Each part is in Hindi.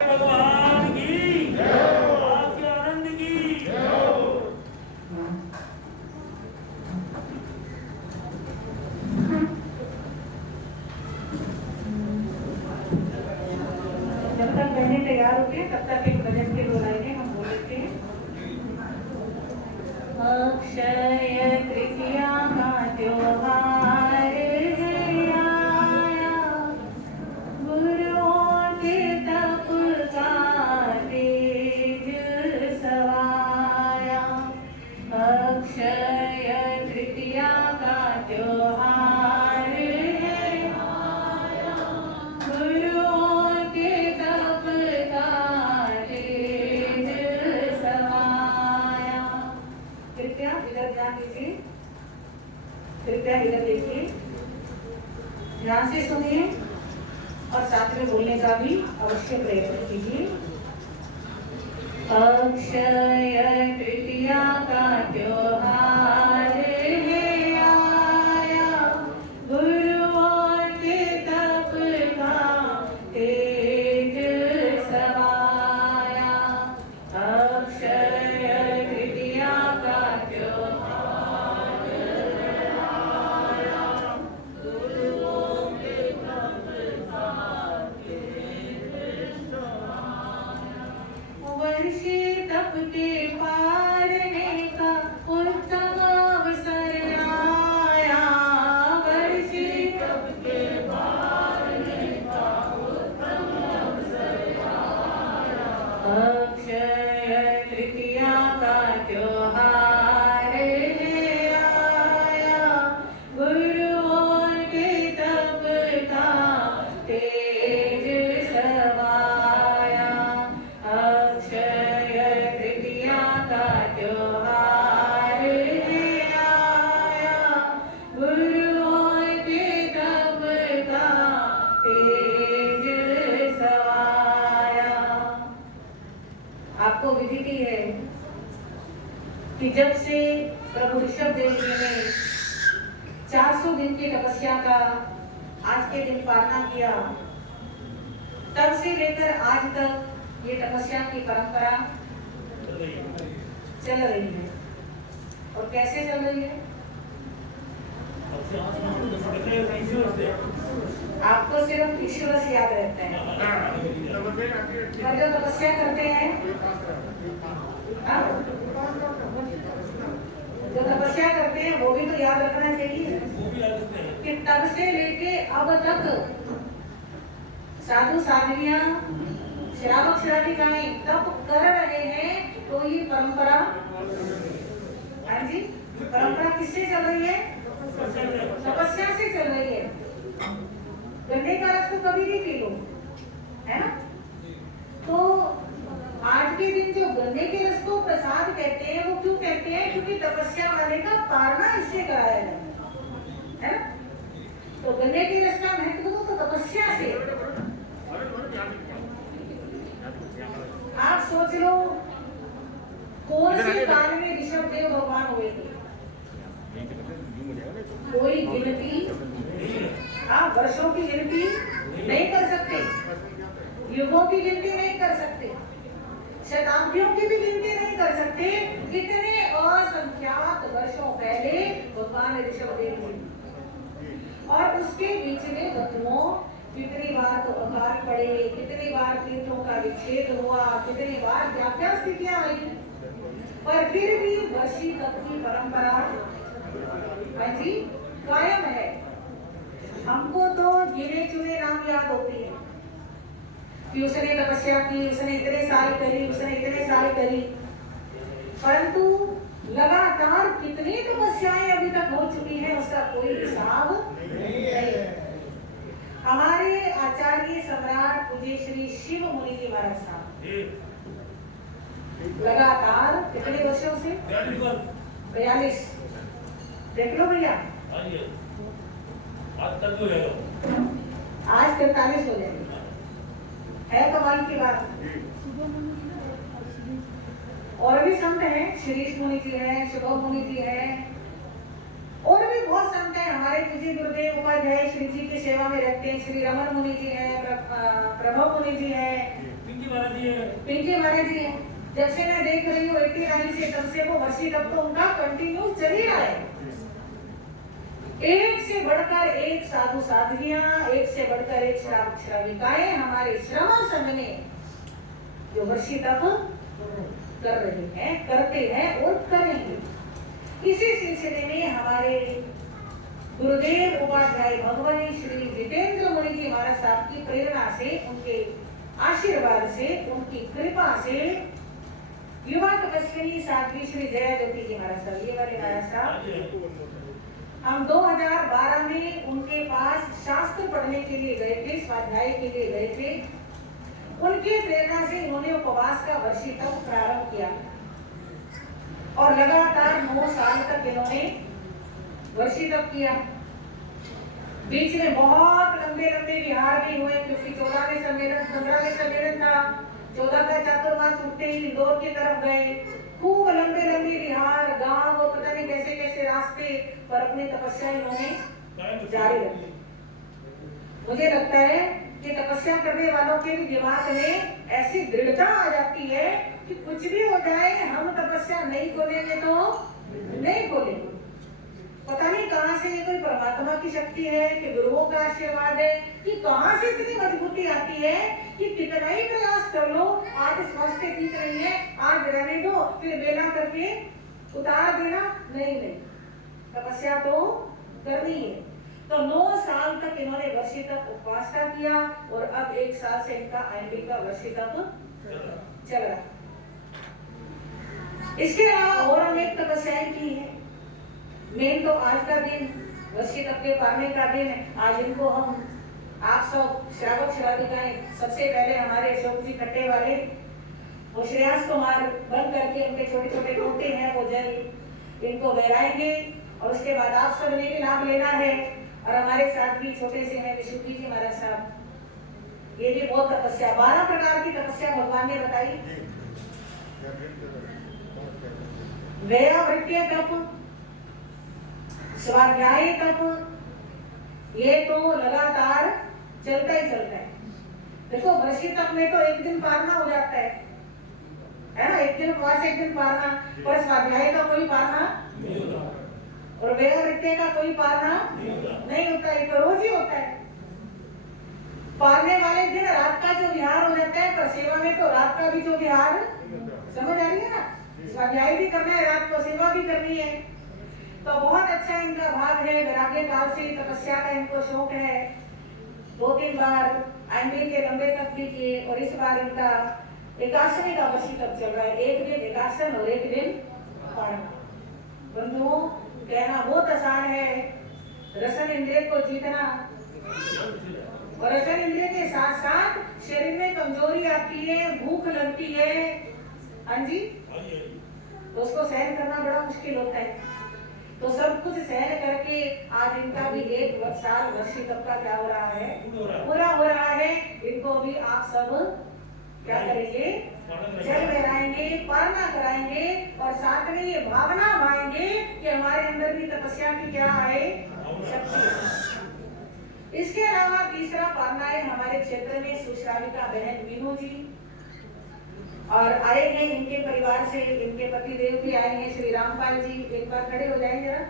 भगवान की आपके आनंद की। जब तक बहनें तैयार होती हैं तब तक एक भजन के दो लाइनें हम बोल लेते हैं। अक्षय तृतीया का त्योहार है आया, गुरुओं के तप का तेज सवाया। अक्षय तृतीया का त्योहार है आया, गुरुओं के तप का तेज सवाया। कृपया इधर ध्यान दीजिए, कृपया इधर देखिए, ध्यान से सुनिए और साथ में बोलने का भी अवश्य प्रयत्न कीजिए। अक्षय तृतीया का त्योहार है आया, गुरुओं के तप का तेज सवाया। अक्षय तृतीया का त्योहार है आया, गुरुओं के तप का तेज सवाया। वर्षे तप के पारने का उत्तम अवसर आया, वर्षे तप के पारने का उत्तम अवसर आया। अक्षय तृतीया का त्योहार है आया, गुरुओं के तप का तेज सवाया। अक्षय तृतीया का त्योहार है आया, गुरुओं के तप का तेज सवाया। आपको विदित है कि जब से प्रभु ऋषभ देव जी ने 400 दिन की तपस्या का आज के दिन पालना किया, तब से लेकर आज तक ये तपस्या की परंपरा चल रही है। और कैसे चल रही है? आपको सिर्फ ईश्वर से याद रहता है, पर जो तपस्या करते हैं, जो तपस्या करते हैं वो भी तो याद रखना चाहिए कि तब से लेके अब तक साधु साधवियां, श्रावक श्राविकाएं तप कर रहे हैं, तो ये परंपरा, हाँ जी, परंपरा किससे चल रही है? तपस्या से चल रही है। गन्ने का रस तो कभी भी पी लो, है ना? तो आज के दिन जो गन्ने के रस को प्रसाद कहते हैं, वो क्यों कहते हैं? क्योंकि तपस्या वाले का पारना इससे कराया जाता है ना? तो गन्ने के रस का महत्व तो तपस्या से। आप सोच लो कौन से काल में ऋषभ देव भगवान हुए थे? कोई गिनती, आप वर्षों की गिनती नहीं कर सकते, युगों की गिनती नहीं कर सकते, शताब्दियों की भी गिनती नहीं कर सकते। कितने असंख्यात वर्षों पहले भगवान ऋषभ देव जी, और उसके बीच में बंधुओं कितनी बार तो अकाल पड़े, कितनी बार तीर्थों का विच्छेद हुआ, कितनी बार क्या क्या स्थितियां आई, पर फिर भी वर्षी तप की परंपरा, हाँ जी, कायम है। हमको तो गिने चुने नाम याद होते हैं कि उसने तपस्या की, उसने इतने साल करी, उसने इतने साल करी, परंतु लगातार कितनी तपस्याएं अभी तक हो चुकी हैं उसका कोई हिसाब नहीं है। हमारे आचार्य सम्राट पूज्य श्री शिव मुनि जी महाराज साहब लगातार कितने वर्षों से? 42। देख लो भैया, आज 43 हो जाएंगे, है कमाल की बात। और भी संत हैं, श्रीश मुनि जी हैं, शुभ मुनि जी हैं, और भी बहुत संत हैं। हमारे पूज्य गुरुदेव उपाध्याय श्री जी की सेवा में रहते हैं, श्री रमन मुनि जी हैं, प्रभव मुनि जी हैं, पिंकी महाराज जी हैं, जब से मैं देख रही हूँ 89 से, तब से वो वर्षी तब तो उनका कंटिन्यू चल ही रहा है। एक से बढ़कर एक साधु साधवियां, एक से बढ़कर एक श्रावक श्राविकाएं हमारे श्रम संघ में जो वर्षी तप कर रहे हैं, करते हैं और करेंगे। इसी सिलसिले में हमारे गुरुदेव उपाध्याय भगवान श्री जितेंद्र मुनि जी महाराज साहब की प्रेरणा से, उनके आशीर्वाद से, उनकी कृपा से युवा तपस्विनी साध्वी श्री जया ज्योति जी महाराज साहब, ये वाले महाराज साहब, हम 2012 में उनके पास शास्त्र पढ़ने के लिए गए थे, स्वाध्याय के लिए गए थे। उनकी प्रेरणा से इन्होंने उपवास का वर्षी तप प्रारंभ किया और लगातार 9 साल तक इन्होंने वर्षी तप किया। बीच में बहुत लंबे लंबे विहार भी हुए, क्योंकि 14वें सम्मेलन 15वें सम्मेलन था, 14 का चातुर्मास उठते ही इंदौर की तरफ गए, खूब लंबे लंबे विहार, गांव और पता नहीं कैसे कैसे रास्ते पर अपनी तपस्या इन्होंने जारी रखी। मुझे लगता है कि तपस्या करने वालों के भी दिमाग में ऐसी दृढ़ता आ जाती है कि कुछ भी हो जाए, हम तपस्या नहीं खोलेंगे तो नहीं खोलेंगे। पता नहीं कहां से ये कोई परमात्मा की शक्ति है कि गुरुओं का आशीर्वाद है कि कहां से इतनी मजबूती आती है कि कितना ही प्रयास कर लो, आज स्वास्थ्य ठीक नहीं है, आज रहने दो, फिर बेला करके उतार देना, नहीं, तपस्या तो करनी है। तो 9 साल तक इन्होंने वर्षी तप उपवास का किया और अब 1 साल से इनका आईएमपी का वर्षी तप चल रहा। इसके अलावा और अनेक तपस्याएं की है। मेन तो आज का दिन वर्षी तप के पारने का दिन है। आज इनको हम आप सब श्रावक श्राविकाएं, सबसे पहले हमारे अशोक जी कट्टे वाले वो श्रेयांश कुमार बन करके उनके छोटे छोटे टोटे हैं वो जल इनको बहराएंगे और उसके बाद आप सब ने भी लाभ लेना है। और हमारे साथ भी छोटे से हैं विशुद्धि जी महाराज साहब, ये भी बहुत तपस्या, 12 प्रकार की तपस्या भगवान ने बताई। वैयावृत्य तप, स्वाध्याय तप, ये तो लगातार चलता ही चलता है। देखो वर्षी तप में तो एक दिन पारना हो जाता है ना, एक दिन उपवास एक दिन पारना, पर स्वाध्याय का कोई पारना नहीं होता और वैयावृत्य का कोई पारना नहीं होता, ये तो रोज ही होता है। पारने वाले दिन रात का जो विहार हो जाता है, पर सेवा में तो रात का भी जो विहार, समझ आ रही है ना, स्वाध्याय भी करना है, रात को सेवा भी करनी है। तो बहुत अच्छा इनका भाव है, वैराग्य काल से तपस्या का इनको शौक है। 2-3 बार आईएमपी के लंबे तप भी किए और इस बार इनका एकादशी का वर्षी तप चल रहा है। एक दिन एकादशन और एक दिन पारण। बंधुओं, कहना बहुत आसान है, रसन इंद्रिय को जीतना, और रसन इंद्रिय के साथ साथ शरीर में कमजोरी आती है, भूख लगती है, हाँ जी, तो उसको सहन करना बड़ा मुश्किल होता है। तो सब कुछ सहन करके आज इनका भी 1 साल वर्षी तप का क्या हो रहा है, पूरा हो रहा है। इनको भी आप सब क्या करेंगे, जल बहराएंगे, पारना कराएंगे और साथ में ये भावना भाएंगे कि हमारे अंदर भी तपस्या की क्या है, शक्ति। इसके अलावा तीसरा पारना है हमारे क्षेत्र में सुश्राविका बहन मीनू जी, और आए हैं इनके परिवार से, इनके पति देव भी आए हैं श्री रामपाल जी। एक बार खड़े हो जाएं जरा,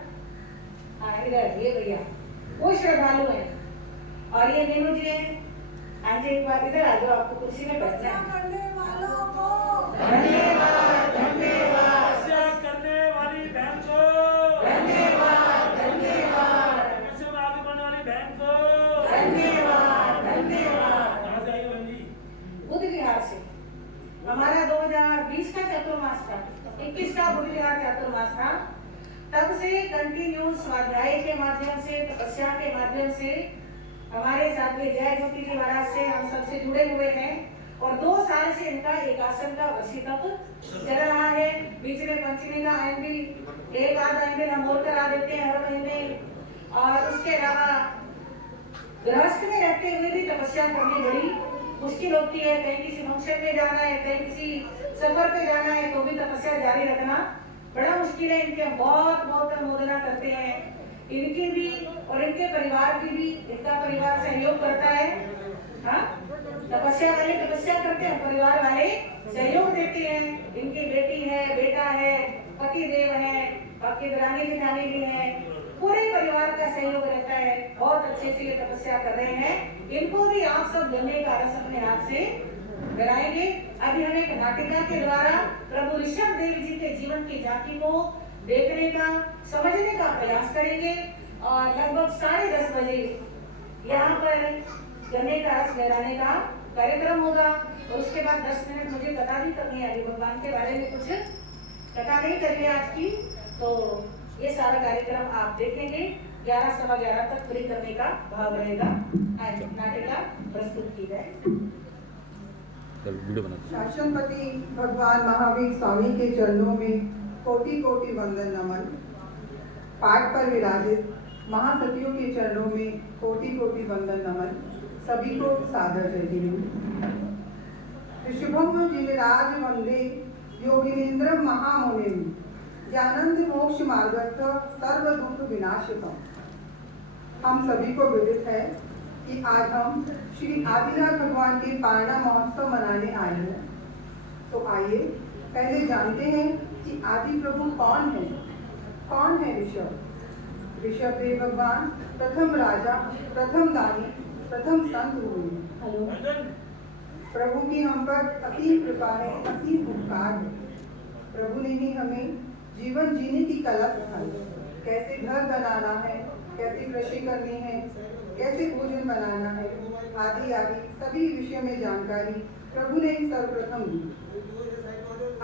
हाँ इधर, ये भैया वो श्रद्धालु हैं और ये मीनू जी हैं। हाँ जी, एक बार इधर आ जाओ, आपको कुर्सी में बैठना है। करने वालों को धन्यवाद, धन्यवाद, तपस्या करने वाली बहन को धन्यवाद, धन्यवाद, तपस्या में आगे बढ़ने वाली बहन को धन्यवाद, धन्यवाद। कहाँ से आई बहन जी? बुध विहार से हमारा 2020 का चातुर्मास था, 21 का बुध विहार चातुर्मास था। तब से कंटिन्यू स्वाध्याय के माध्यम से, तपस्या के माध्यम से हमारे साथ में जय ज्योति जी महाराज से हम सबसे जुड़े हुए हैं और 2 साल से इनका एकादशन का वर्षी तप चल रहा है। बीच में पंचमी का आईएमपी, एक आध आईएमपी हम और करा देते हैं हर महीने, और उसके अलावा गृहस्थ में रहते हुए भी तपस्या करनी बड़ी मुश्किल होती है। कहीं किसी फंक्शन में जाना है, कहीं किसी सफर पे जाना है, तो भी तपस्या जारी रखना बड़ा मुश्किल है। इनके बहुत बहुत अनुमोदना करते हैं, इनकी भी और इनके परिवार की भी, इनका परिवार सहयोग करता है। हाँ, तपस्या वाले तपस्या करते हैं, परिवार वाले सहयोग देते हैं। इनकी बेटी है, बेटा है, पति देव है, बाकी दरानी जेठानी भी है, पूरे परिवार का सहयोग रहता है। बहुत अच्छे से ये तपस्या कर रहे हैं। इनको भी आप सब गन्ने का रस अपने हाथ से कराएंगे। अभी हम एक नाटिका के द्वारा प्रभु ऋषभ देव जी के जीवन की झांकी को देखने का, समझने का प्रयास करेंगे और लगभग 10:30 बजे यहाँ पर गन्ने का रस लगाने का कार्यक्रम होगा। और उसके बाद 10 मिनट मुझे कथा भी करनी है, भगवान के बारे में कुछ कथा नहीं करी आज की, तो ये सारा कार्यक्रम आप देखेंगे। 11 सवा 11 तक पूरी करने का भाव रहेगा। नाटिका प्रस्तुत की जाए। शासनपति भगवान महावीर स्वामी के चरणों में कोटि कोटि वंदन नमन। पाठ पर विराजित महासतियों के चरणों में कोटि कोटि वंदन नमन। सभी को सादर जय हिंद। शुभम जिनराज वंदे योगिनेन्द्र महामुनिम ज्ञानंद मोक्ष मार्गस्थ सर्व दुख विनाशकम। हम सभी को विदित है कि आज हम श्री आदिनाथ भगवान के पारणा महोत्सव मनाने आए हैं। तो आइए पहले जानते हैं कि आदि प्रभु कौन है। कौन है ऋषभ? ऋषभ देव भगवान प्रथम राजा, प्रथम दानी, प्रथम संत हुए। प्रभु की हम पर असीम कृपा है, असीम उपकार है। प्रभु ने ही हमें जीवन जीने की कला सिखाई। कैसे घर बनाना है, कैसे कृषि करनी है, कैसे भोजन बनाना है, आदि आदि सभी विषय में जानकारी प्रभु ने सर्वप्रथम दी।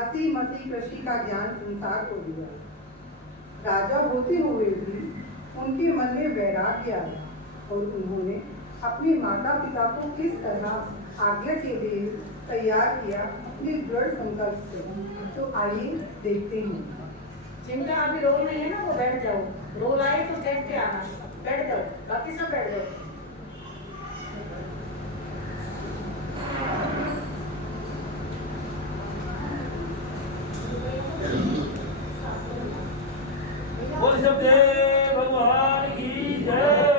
असीम कृषि का ज्ञान संसार को दिया। राजा होते हुए भी उनके मन में वैराग्य आया और उन्होंने अपने माता पिता को किस तरह आज्ञा के लिए तैयार किया अपने दृढ़ संकल्प से। तो आइए देखते हैं। जिनका अभी रोल नहीं है ना वो बैठ जाओ, रोल आए तो बैठ के आना, बैठ जाओ, बाकी सब बैठ जाओ। बोल सकते भगवान की जय।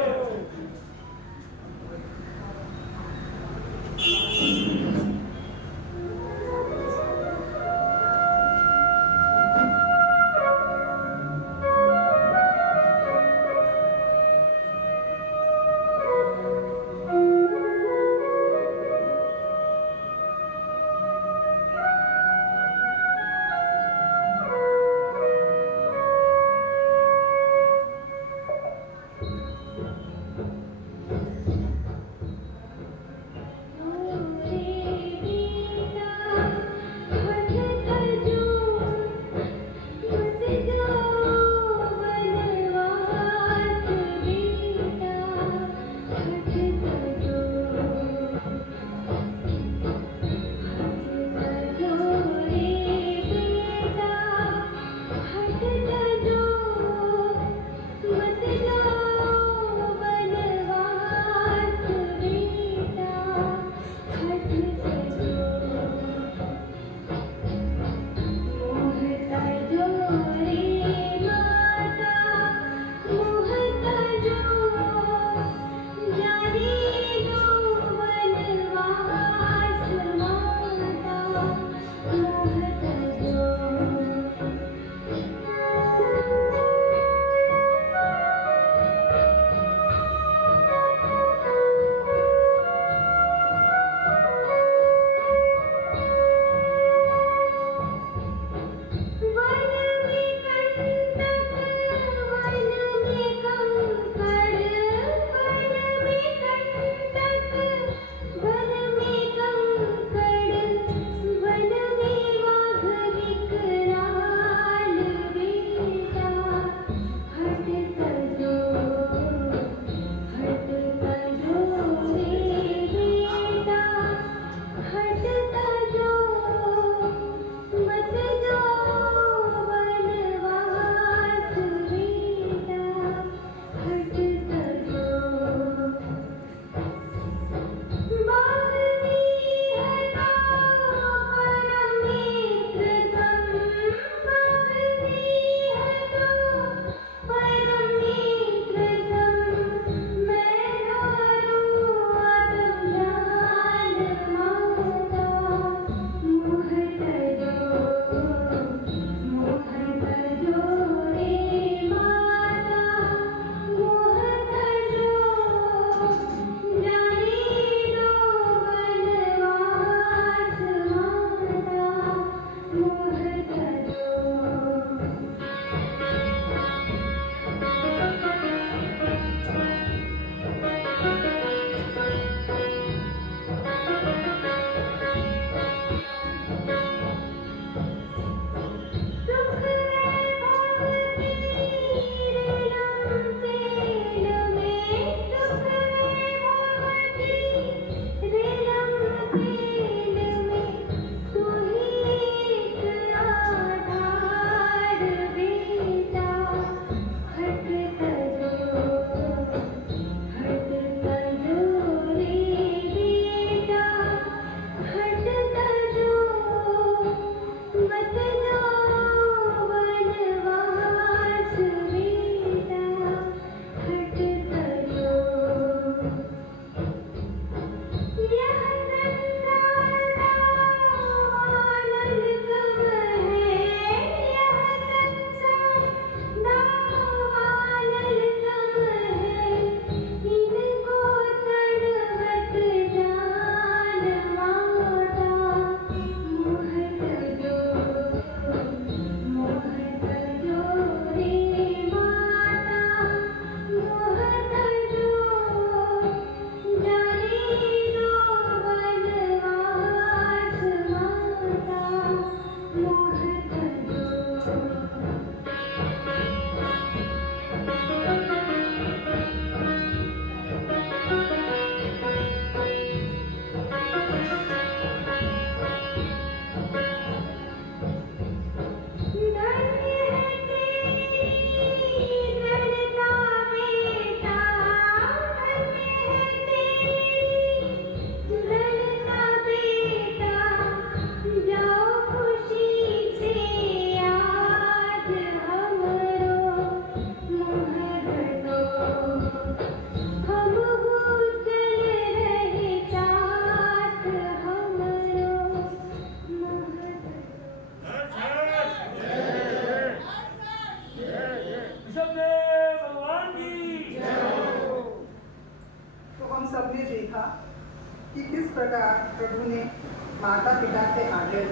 माता पिता से आदर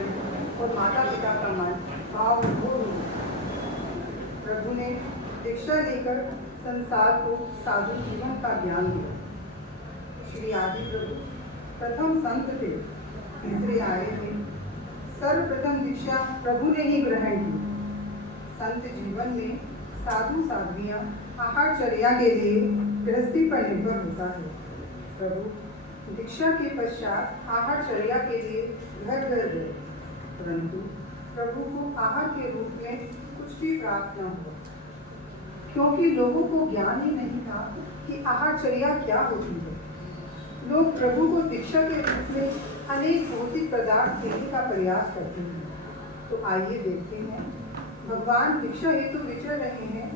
और माता पिता का मन भाव पूर्ण। प्रभु ने दीक्षा लेकर संसार को साधु जीवन का ज्ञान दिया। श्री आदि प्रभु प्रथम संत थे, तीसरे आए थे। सर्वप्रथम दीक्षा प्रभु ने ही ग्रहण की। संत जीवन में साधु साध्वियाँ आहारचर्या के लिए गृहस्थी पर निर्भर होता है। प्रभु दीक्षा के पश्चात आहारचर्या के लिए घर घर गए, परंतु प्रभु को आहार के रूप में कुछ भी प्राप्त न हुआ, क्योंकि लोगों को ज्ञान ही नहीं था कि आहारचर्या क्या होती है। लोग प्रभु को दीक्षा के रूप में अनेक भौतिक पदार्थ देने का प्रयास करते हैं। तो आइए देखते हैं भगवान दीक्षा हेतु विचर रहे हैं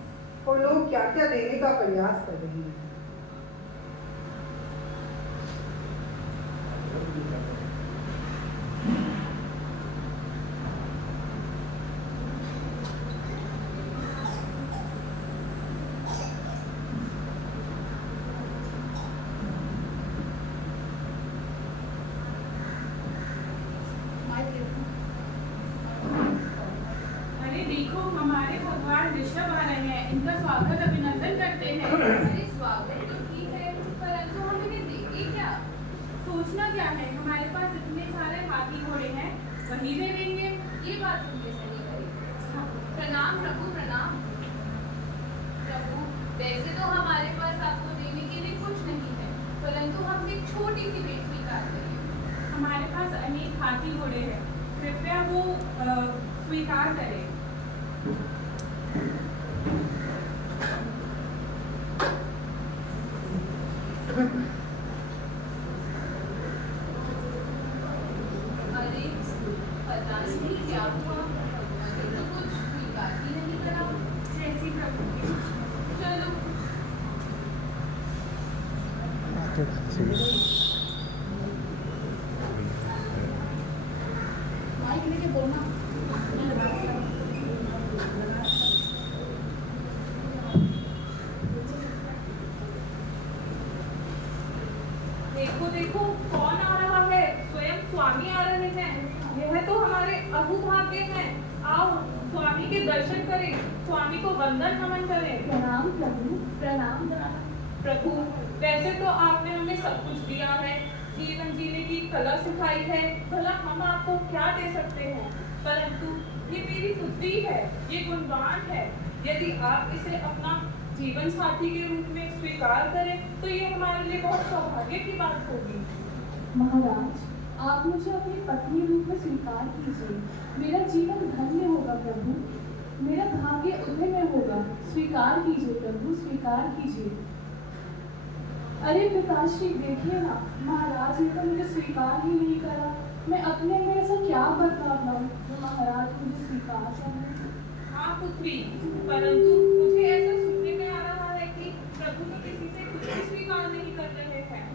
और लोग क्या क्या देने का प्रयास कर रहे हैं। अरे देखो, हमारे भगवान ऋषभ आ रहे हैं। इनका स्वागत अभिनंदन करते हैं। अरे स्वागत तो ठीक है, परंतु हम इन्हें देंगे क्या? सोचना क्या है, हमारे पास इतने सारे हाथी घोड़े हैं, वही दे देंगे। ये बात तुम कैसे नहीं करी? प्रणाम प्रभु, प्रणाम। प्रभु, वैसे तो हमारे पास आपको देने के लिए कुछ नहीं है, परंतु हम एक छोटी सी भेंट स्वीकार करेंगे। हमारे पास अनेक हाथी घोड़े हैं, कृपया वो स्वीकार करें। अरे पता नहीं क्या हुआ, मैंने तो कुछ स्वीकार ही नहीं करा। जैसी प्रभु की। चलो देखो देखो, कौन आ रहा है? स्वयं स्वामी आ रहे हैं। यह तो हमारे अहुभाग्य हैं। आओ स्वामी के दर्शन करें, स्वामी को वंदन नमन करें। प्रणाम प्रभु, प्रणाम। प्रभु, वैसे तो आपने हमें सब कुछ दिया है, जीवन जीने की कला सिखाई है, भला हम आपको क्या दे सकते हैं? परंतु ये मेरी पुत्री है, ये गुणवान है। यदि आप इसे अपना जीवन साथी के रूप में स्वीकार करें तो ये हमारे लिए बहुत सौभाग्य की बात होगी। महाराज, आप मुझे अपनी पत्नी रूप में स्वीकार कीजिए। मेरा जीवन धन्य होगा प्रभु, मेरा भाग्य उदय में होगा। स्वीकार कीजिए प्रभु, स्वीकार कीजिए। अरे पिताश्री, देखिए ना, महाराज ने तो मुझे स्वीकार ही नहीं करा। मैं अपने में ऐसा क्या बदलाव लाऊं जो महाराज मुझे स्वीकार करें? हाँ पुत्री, परंतु मुझे ऐसा सुनने में आ रहा है कि प्रभु तो किसी से कुछ भी स्वीकार नहीं कर रहे हैं।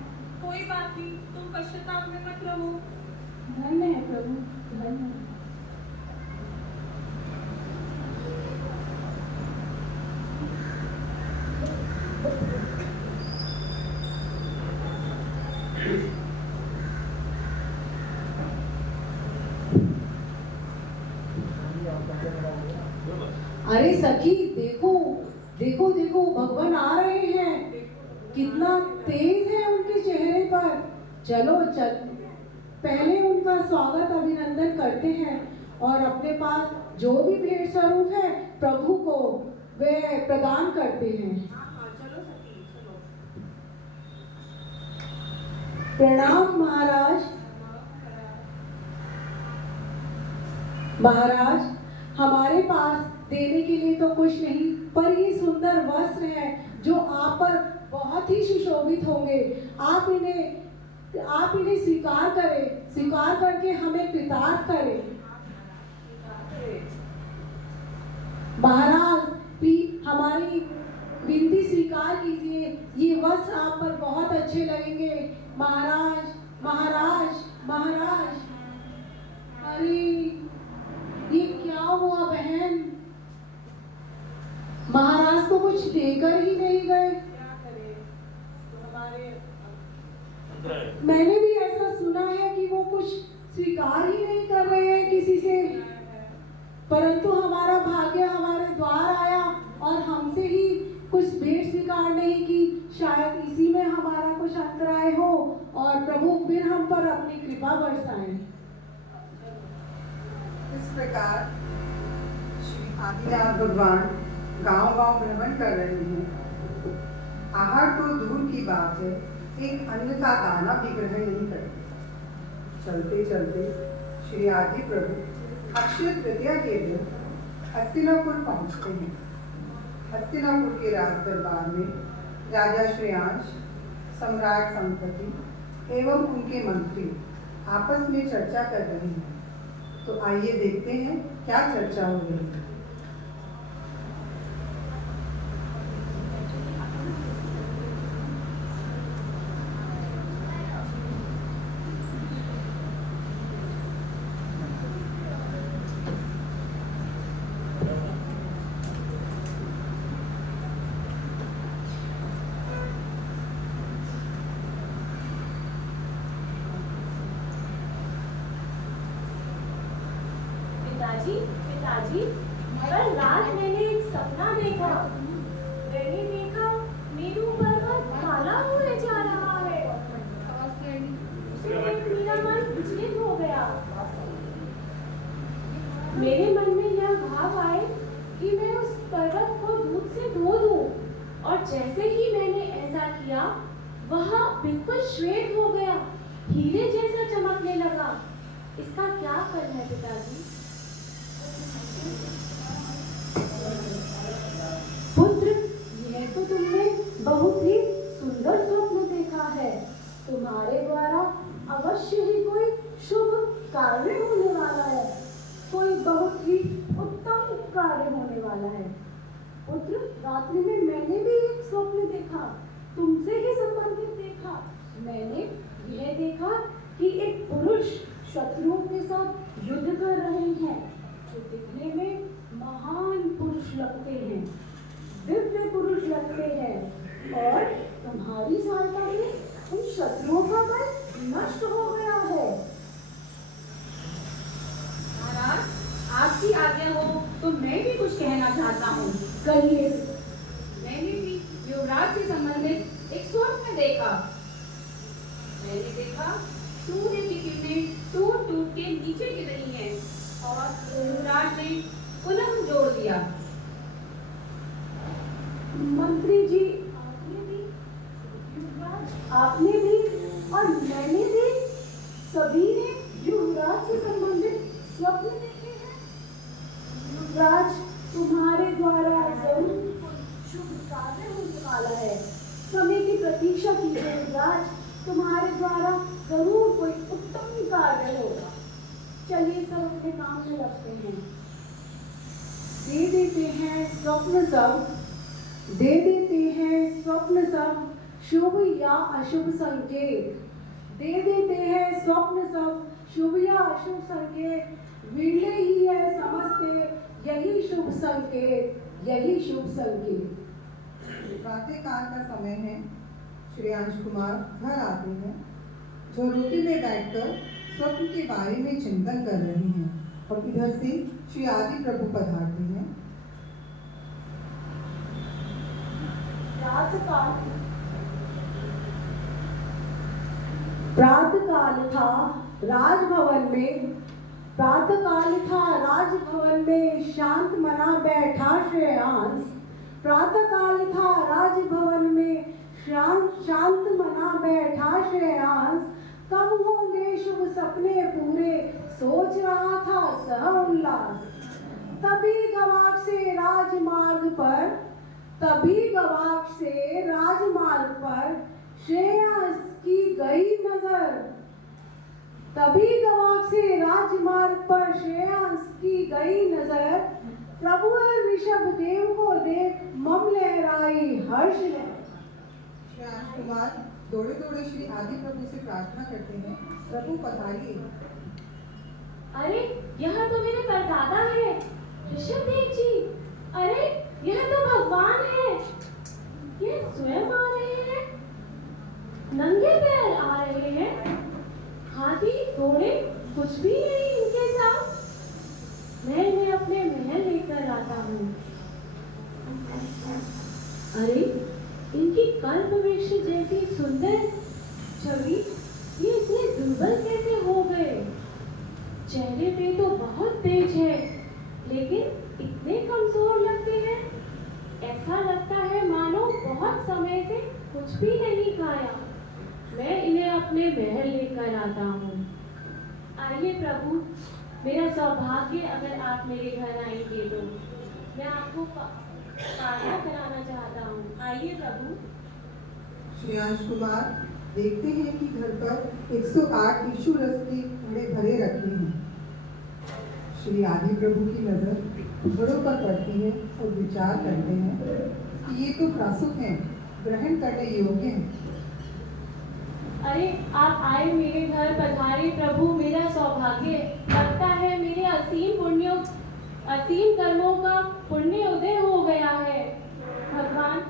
कोई बात नहीं, तुम पश्चाताप में मत रहो। धन्य है प्रभु, धन्य है। अरे सखी, देखो देखो देखो, भगवान आ रहे हैं। कितना तेज है उनके चेहरे पर। चलो चल, पहले उनका स्वागत अभिनंदन करते हैं और अपने पास जो भी भेंट स्वरूप है प्रभु को वे प्रदान करते हैं। चलो सखी, चलो। प्रणाम महाराज। महाराज, हमारे पास देने के लिए तो कुछ नहीं, पर ये सुंदर वस्त्र है जो आप पर बहुत ही सुशोभित होंगे। आप इन्हें स्वीकार करें, स्वीकार करके हमें कृतार्थ करें। महाराज, हमारी विनती स्वीकार कीजिए। ये वस्त्र आप पर बहुत अच्छे लगेंगे। महाराज, महाराज, महाराज। अरे ये क्या हुआ बहन? महाराज को कुछ देकर ही नहीं गए। क्या करें, तो हमारे मैंने भी ऐसा सुना है कि वो कुछ स्वीकार शायद इसी में हमारा कुछ अंतराय हो और प्रभु फिर हम पर अपनी कृपा बरसाएं। इस प्रकार श्री आदिनाथ भगवान गांव-गांव भ्रमण कर रहे हैं। आहार तो दूर की बात है, एक अन्न का दाना भी ग्रहण नहीं करते। चलते चलते श्री आदि प्रभु अक्षय तृतीया के दिन हस्तिनापुर पहुंचते हैं। हस्तिनापुर के राज दरबार में राजा श्रेयांश, सम्राट संपत्ति एवं उनके मंत्री आपस में चर्चा कर रहे हैं। तो आइए देखते हैं क्या चर्चा हो रही है। पिताजी, कल रात मैंने एक सपना देखा। मैंने देखा मेरू पर्वत काला हुए जा रहा है। उसे देख मेरा मन विचलित हो गया। मेरे मन में यह भाव आए कि मैं उस पर्वत को दूध से धो दूं, और जैसे ही मैंने ऐसा किया, वह बिल्कुल श्वेत हो गया, हीरे जैसा चमकने लगा। इसका क्या फल है पिताजी? पुत्र, यह तो तुमने बहुत ही सुंदर स्वप्न देखा है। तुम्हारे द्वारा अवश्य ही कोई शुभ कार्य होने वाला है, कोई बहुत ही उत्तम कार्य होने वाला है। पुत्र, रात्रि में मैंने भी एक स्वप्न देखा, तुमसे ही संबंधित देखा। मैंने यह देखा कि एक पुरुष शत्रुओं के साथ युद्ध कर रहे हैं, जो दिखने में महान पुरुष लगते हैं, दिव्य पुरुष लगते हैं, और तुम्हारी सहायता से उन शत्रुओं का बल नष्ट हो गया है। महाराज, आपकी आज्ञा हो तो मैं भी कुछ कहना चाहता हूँ। कहिए। मैंने भी युवराज से संबंधित एक स्वप्न देखा। मैंने देखा सूर्य की किरणें टूट टूट के नीचे गिर रही हैं, और युवराज ने पुनः जोड़ दिया। मंत्री जी, आपने भी और मैंने भी, सभी ने युवराज से संबंधित स्वप्न देखे हैं। युवराज, तुम्हारे द्वारा जरूर शुभ कार्य होने वाला है। समय की प्रतीक्षा कीजिए युवराज, तुम्हारे द्वारा जरूर कोई उत्तम कार्य होगा। चलिए सब अपने काम में लगते हैं। दे देते हैं स्वप्न सब, दे देते हैं स्वप्न सब, शुभ या अशुभ संकेत। दे देते हैं स्वप्न सब, शुभ या अशुभ संकेत। विरले ही है समझते, यही शुभ संकेत, यही शुभ संकेत। प्रातःकाल का समय है। श्रेयांश कुमार घर आते हैं, झोरोटी में बैठकर स्वप्न के बारे में चिंतन कर रहे हैं, और इधर से श्री आदि प्रभु पधारते हैं। प्रातःकाल था राजभवन में, प्रातःकाल था राजभवन में, शांत मना बैठा श्रेयांश। प्रातःकाल था राजभवन में, शांत मना बैठा श्रेयांश। कब होंगे शुभ सपने पूरे, सोच रहा था सह उल्लास। तभी गवाक्ष से राजमार्ग पर, तभी गवाक्ष से राजमार्ग पर श्रेयांश की गई नजर। तभी गवाक्ष से राजमार्ग पर श्रेयांश की गई नजर। प्रभु और ऋषभ देव को देख मम लहराई हर्ष ने। श्रेयांश कुमार दौड़े दौड़े श्री आदि प्रभु से प्रार्थना करते हैं, प्रभु पधारिए। अरे यह तो मेरे परदादा है, ऋषभ देव जी। अरे यह तो भगवान है, ये स्वयं आ रहे हैं, नंगे पैर आ रहे हैं, हाथी घोड़े कुछ भी नहीं इनके साथ। मैं इन्हें अपने महल लेकर आता हूँ। अरे इनकी कल्प में मनुष्य जैसी सुंदर छवि ये इतने दुर्बल कैसे हो गए? चेहरे पे तो बहुत तेज है, लेकिन इतने कमजोर लगते हैं। ऐसा लगता है मानो बहुत समय से कुछ भी नहीं खाया। मैं इन्हें अपने महल लेकर आता हूँ। आइए प्रभु, मेरा सौभाग्य अगर आप मेरे घर आएंगे तो मैं आपको पालना कराना चाहता हूँ। आइए प्रभु। श्रेयांश कुमार देखते हैं कि घर पर 108 टिश्यू रस के कूड़े भरे रखे हैं। श्री आदि प्रभु की नजर घड़ों पर पड़ती है और विचार करते हैं कि ये तो प्रासुक हैं, ग्रहण करने योग्य हैं। अरे आप आए मेरे घर पधारे प्रभु, मेरा सौभाग्य। लगता है मेरे असीम कर्मों का पुण्य उदय हो गया है। भगवान,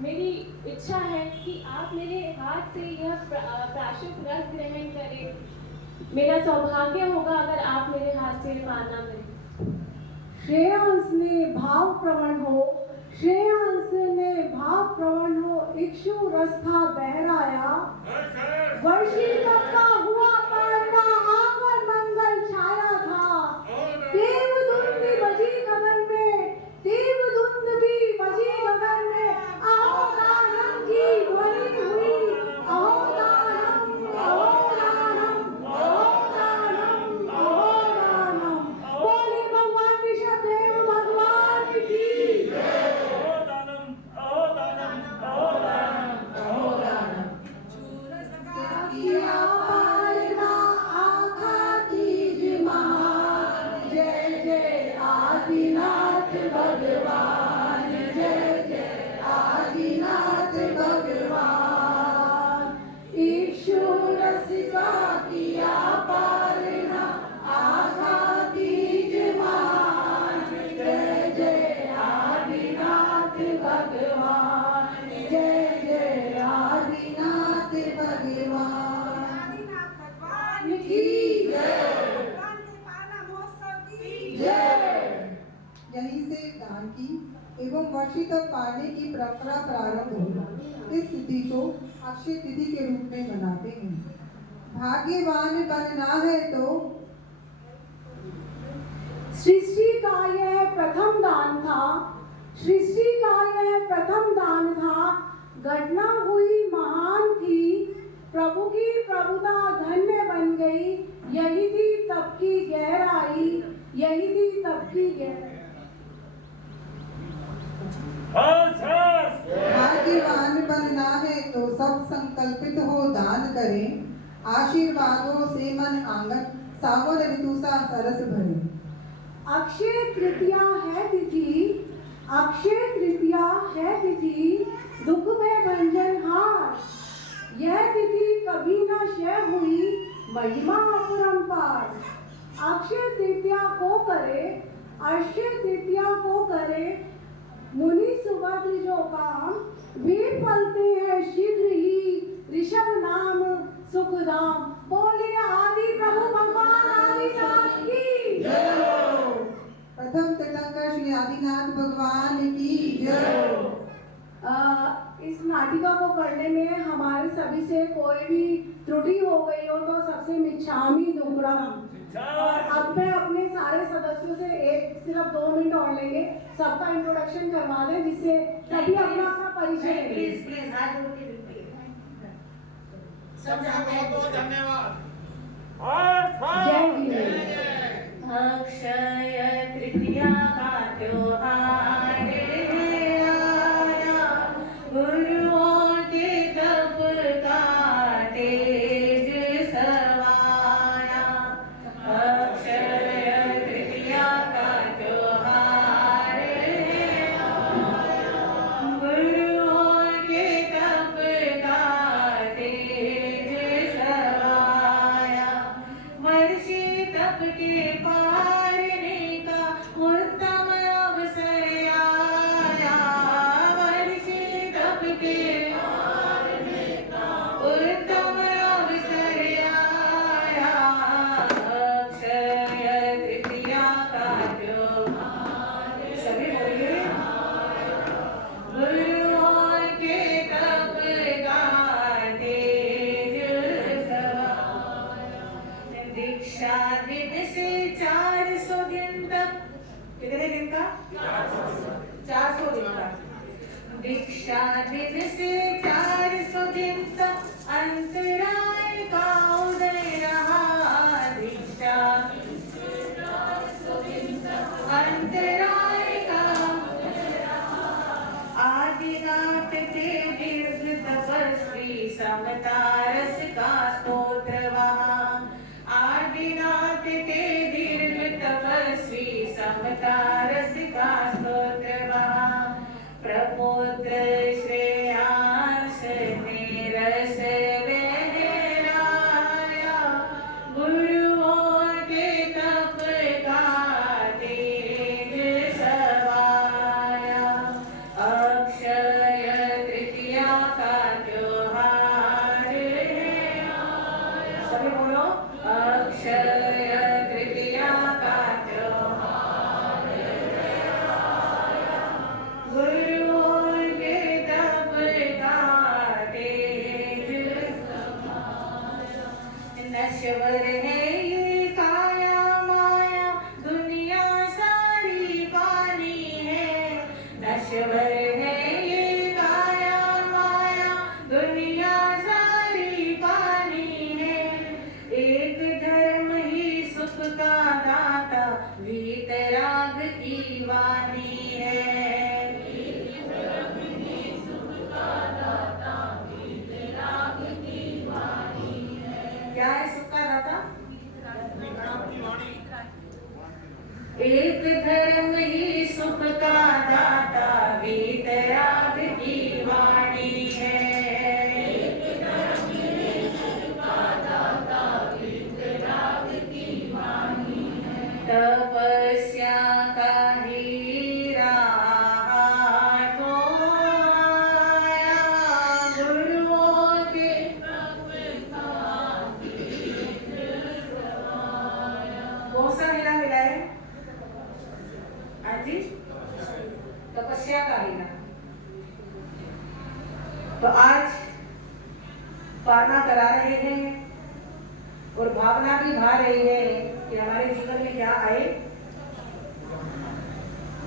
मेरी इच्छा है कि आप मेरे हाथ से यह प्राशुक रस ग्रहण करें। मेरा सौभाग्य होगा अगर आप मेरे हाथ से पालना करें। श्रेयांश ने भाव प्रवण हो, श्रेयांश ने भाव प्रवण हो, इक्षु रस्था बहराया, वर्षी तब का हुआ पड़ना, आंगन मंगल छाया था। देव धुंध भी बजी गगन में, देव धुंध भी बजी गगन में, अहो दानम की ध्वनि हुई, अहो दानम, अहो दानम, अहो दानम, अहो दानम। बोले भगवान विष्णुदेव भगवान की किया पालना आखा तीज महान, जय जय आदिनाथ भगवान, जय जय आदिनाथ भगवान। इक्षु रस का किया पालना आखा तीज महान, जय जय आदिनाथ भगवान, जय जय आदिनाथ भगवान की जय। यहीं से दान की एवं वर्षी तक पाने की परंपरा प्रारंभ हुई। इस तिथि को अक्षय तिथि के रूप में मनाते हैं। भाग्यवान बनना है तो सृष्टि का यह प्रथम दान था, सृष्टि का यह प्रथम दान था। घटना हुई महान थी, प्रभु की प्रभुता धन्य बन गई। यही थी तब की गहराई, यही थी तब की गहराई। भाग्यवान बनना है तो सब संकल्पित हो दान करें। आशीर्वादों से मन आंगन सावन ऋतु सा सरस भरे। अक्षय तृतीया है तिथि, अक्षय तृतीया है तिथि, दुख में भंजन हार। यह तिथि कभी न क्षय हुई, महिमा अपरंपार। अक्षय तृतीया को करे, अक्षय तृतीया को करे, मुनि सुभद्र जो काम, वे फलते हैं शीघ्र ही, ऋषभ नाम सुखधाम। बोले आदि प्रभु भगवान आदिनाथ की जय हो। प्रथम तीर्थंकर श्री आदिनाथ भगवान की जय। इस नाटिका को करने में हमारे सभी से कोई भी त्रुटि हो गई हो तो सबसे मिच्छामी दुक्कडम। और अब मैं अपने सारे सदस्यों से सिर्फ 2 मिनट और लेंगे, सबका इंट्रोडक्शन करवा दें जिससे सभी अपना अपना परिचय दें। प्लीज प्लीज हाथ जोड़ के विनती है। सब जानते हैं। बहुत धन्यवाद। जय हिंद। अक्षय तृतीया का त्योहार आया, गुरुओं के तप का तेज सवाया। अक्षय तृतीया का त्योहार आया, गुरुओं के तप का तेज सवाया। वर्षी तप के पारने का उत्तम अवसर आया, वर्षी तप के पारने का उत्तम अवसर आया। अक्षय तृतीया का त्योहार, सभी बोलिए। गुरुओं के तप का कितने दिन का? 400 दिन का। दीक्षा दिन से 400 दिन तक अंतराय का उदय रहा। दीक्षा अंतराय का आदिनाथ के दीर्घ तपस्वी समतारस का स्तोत्र वहाँ। आदिनाथ के दीर्घ तपस्वी समतारस का स्तोत्र वहाँ। प्रपुत्र श्रेयांस ने रस बहराया। गुरुओं के तप का तेज सवाया। अक्षय तृतीया का त्योहार है। सभी बोलो, अक्षय तृतीया का त्योहार है। गुरुओं के तप का तेज नश्वर है ये काया माया, दुनिया सारी पानी है। नश्वर है ये काया माया, दुनिया सारी पानी है। एक धर्म ही सुख का दाता, वीतराग की वाणी है। क्या है सुख का दाता? एक धर्म ही सुख का दाता, वीतराग की वाणी है। तपस्या का हीरा हाथों आया। गुरुओं के कौन सा हीरा मिला है? जी, तपस्या का हीरा। तो आज पारना करा रहे हैं और भावना भी भा रही है कि हमारे जीवन में क्या आए।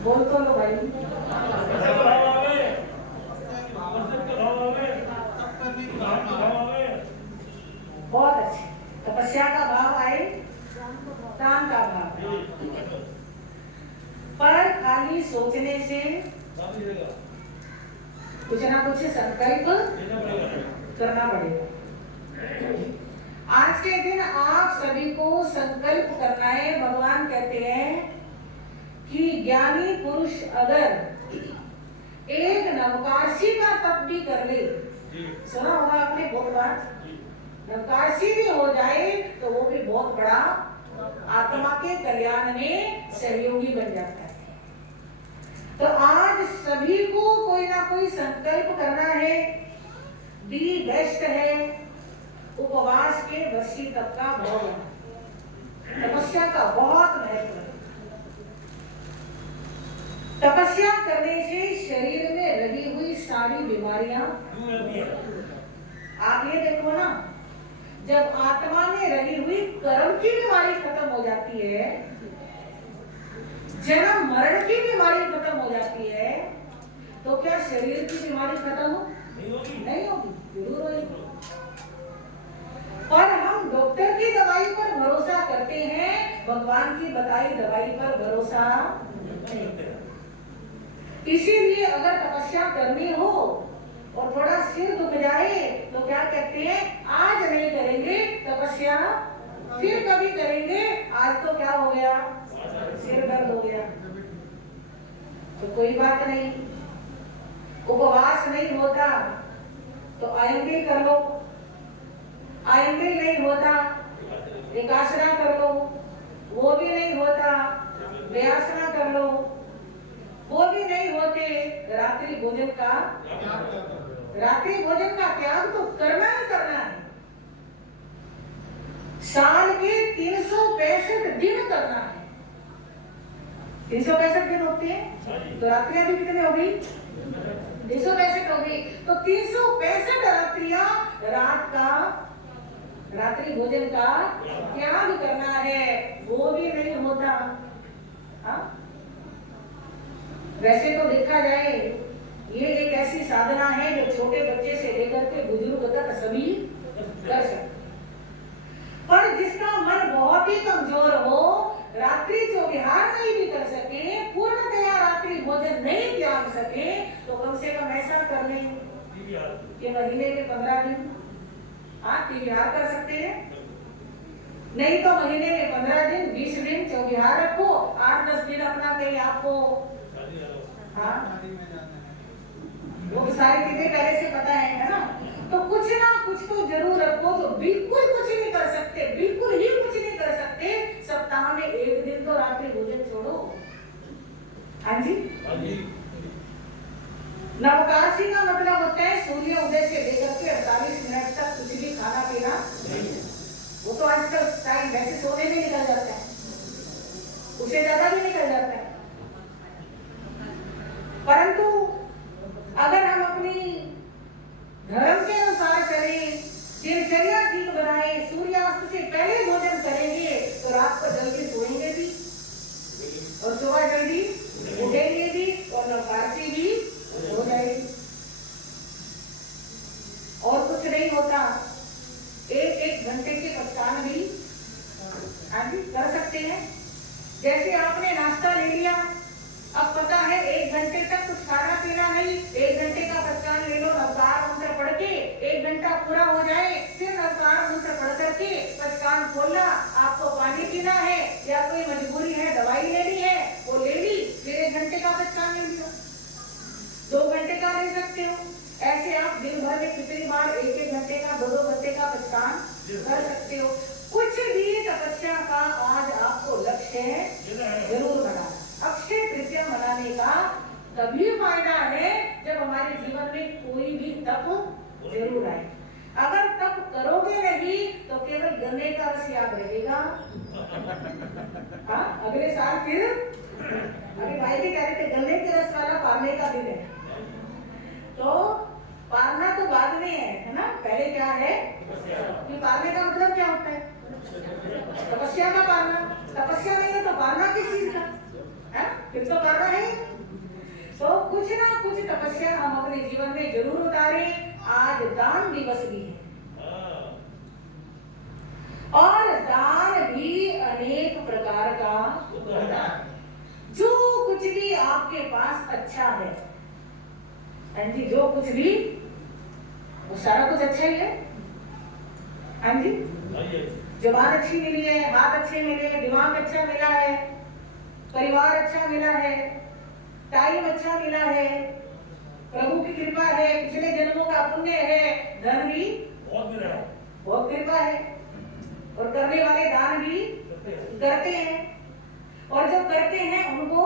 बोल तो लो भाई। बहुत अच्छे। तपस्या का भाव आए, काम का भाव। पर खाली सोचने से कुछ ना कुछ संकल्प करना पड़ेगा। आज के दिन आप सभी को संकल्प करना है। भगवान कहते हैं कि ज्ञानी पुरुष अगर एक नवकाशी का तप भी कर ले, सुना होगा आपने बहुत बार, नवकाशी भी हो जाए तो वो भी बहुत बड़ा आत्मा के कल्याण में सहयोगी बन जाता है। तो आज सभी को कोई ना कोई संकल्प करना है। दी बेस्ट है उपवास के वर्षी तप का बहुत, तपस्या का बहुत महत्व है। तपस्या करने से शरीर में लगी हुई सारी बीमारियां, आप ये देखो ना, जब आत्मा में लगी हुई कर्म की बीमारी खत्म हो जाती है, जन्म मरण की बीमारी खत्म हो जाती है, तो क्या शरीर की बीमारी खत्म हो? नहीं होगी, जरूर होगी। पर हम डॉक्टर की दवाई पर भरोसा करते हैं, भगवान की बताई दवाई पर भरोसा नहीं करते। इसीलिए अगर तपस्या करनी हो और थोड़ा सिर दुख जाए तो क्या कहते हैं, आज नहीं करेंगे तपस्या, फिर कभी करेंगे। आज तो क्या हो गया, सिर दर्द हो गया, तो कोई बात नहीं। उपवास नहीं होता तो आयंबिल कर लो, आयंबिल नहीं होता एकासना कर लो, वो भी नहीं होता व्यासना कर लो, वो भी नहीं होते रात्रि भोजन का त्याग तो करना ही करना है। साल के 365 दिन करना है। 365 दिन होते हैं तो रात्रियां भी कितनी हो गई? 365 हो गई। तो 365 रात्रियां रात का रात्रि भोजन का त्याग करना है, वो भी नहीं होता। हाँ? वैसे तो देखा जाए ये एक ऐसी साधना है जो छोटे बच्चे से लेकर के बुजुर्ग तक सभी कर सकते, पर जिसका मन बहुत ही कमजोर हो, रात्रि चौविहार नहीं भी कर सके, पूर्णतया रात्रि भोजन नहीं त्याग सके, तो कम से कम ऐसा कर लें कि महीने के 15 दिन आप त्रिविहार कर सकते हैं। नहीं तो महीने में 15 दिन 20 दिन चौविहार रखो, 8-10 दिन अपना कहीं आपको वो सारी चीजें पहले से पता है ना, तो कुछ ना कुछ तो जरूर रखो। जो बिल्कुल कुछ नहीं कर सकते, बिल्कुल ही कुछ नहीं कर सकते, सप्ताह में 1 दिन तो रात्रि भोजन छोड़ो। हाँ जी, नवकाशी का मतलब होता है सूर्य उदय से लेकर के 48 मिनट तक कुछ भी खाना पीना। वो तो आजकल टाइम वैसे सोने में निकल जाता है, उससे ज्यादा भी निकल जाता है, परंतु अगर हम अपनी धर्म के अनुसार चलें, दिनचर्या ठीक बनाए, सूर्यास्त से पहले भोजन करेंगे तो रात को जल्दी सोएंगे भी और सुबह जल्दी उठेंगे भी और नवकाशी भी हो जाएगी। और कुछ नहीं होता, 1-1 घंटे के पश्चात भी कर सकते हैं। जैसे आपने नाश्ता ले लिया, अब पता है 1 घंटे तक कुछ खाना पीना नहीं, 1 घंटे का पश्चात ले लो, नवकार मंत्र पढ़ के 1 घंटा पूरा हो जाए, फिर नवकार मंत्र पढ़ करके पश्चात खोलना। आपको पानी पीना है या कोई मजबूरी है, दवाई लेनी है, वो ले ली, फिर 1 घंटे का पश्चात ले लिया, 2 घंटे का ले सकते हो। ऐसे आप दिन भर में कितनी बार 1-1 घंटे का 2-2 घंटे का पश्चात कर सकते हो। कुछ भी तपस्या का आज आपको लक्ष्य है जरूर बनाना। अक्षय तृतीया मनाने का तभी फायदा है जब हमारे जीवन में कोई भी तप जरूर आए। अगर तप करोगे नहीं तो केवल गन्ने का रस याद रहेगा। अगले साल फिर अभी भाई भी कह रहे थे गन्ने के रस वाला पारने का दिन है, तो पारना तो बाद में है ना, पहले क्या है कि पारने का मतलब क्या होता है? तपस्या का पारना। तपस्या नहीं है तो पारना किस चीज का है? फिर तो पारना है। तो कुछ ना कुछ तपस्या हम अपने जीवन में जरूर उतारें। आज दान दिवस भी है और दान भी अनेक प्रकार का होता है। जो कुछ भी आपके पास अच्छा है, हाँ जी, जो कुछ भी वो सारा कुछ अच्छा ही है। हाँ जी, जुबान अच्छी मिली है, हाथ अच्छे मिले, दिमाग अच्छा मिला है, परिवार अच्छा मिला है, टाइम अच्छा मिला है, प्रभु की कृपा है, पिछले जन्मों का पुण्य है, धन भी बहुत कृपा है, और करने वाले दान भी करते हैं, और जब करते हैं उनको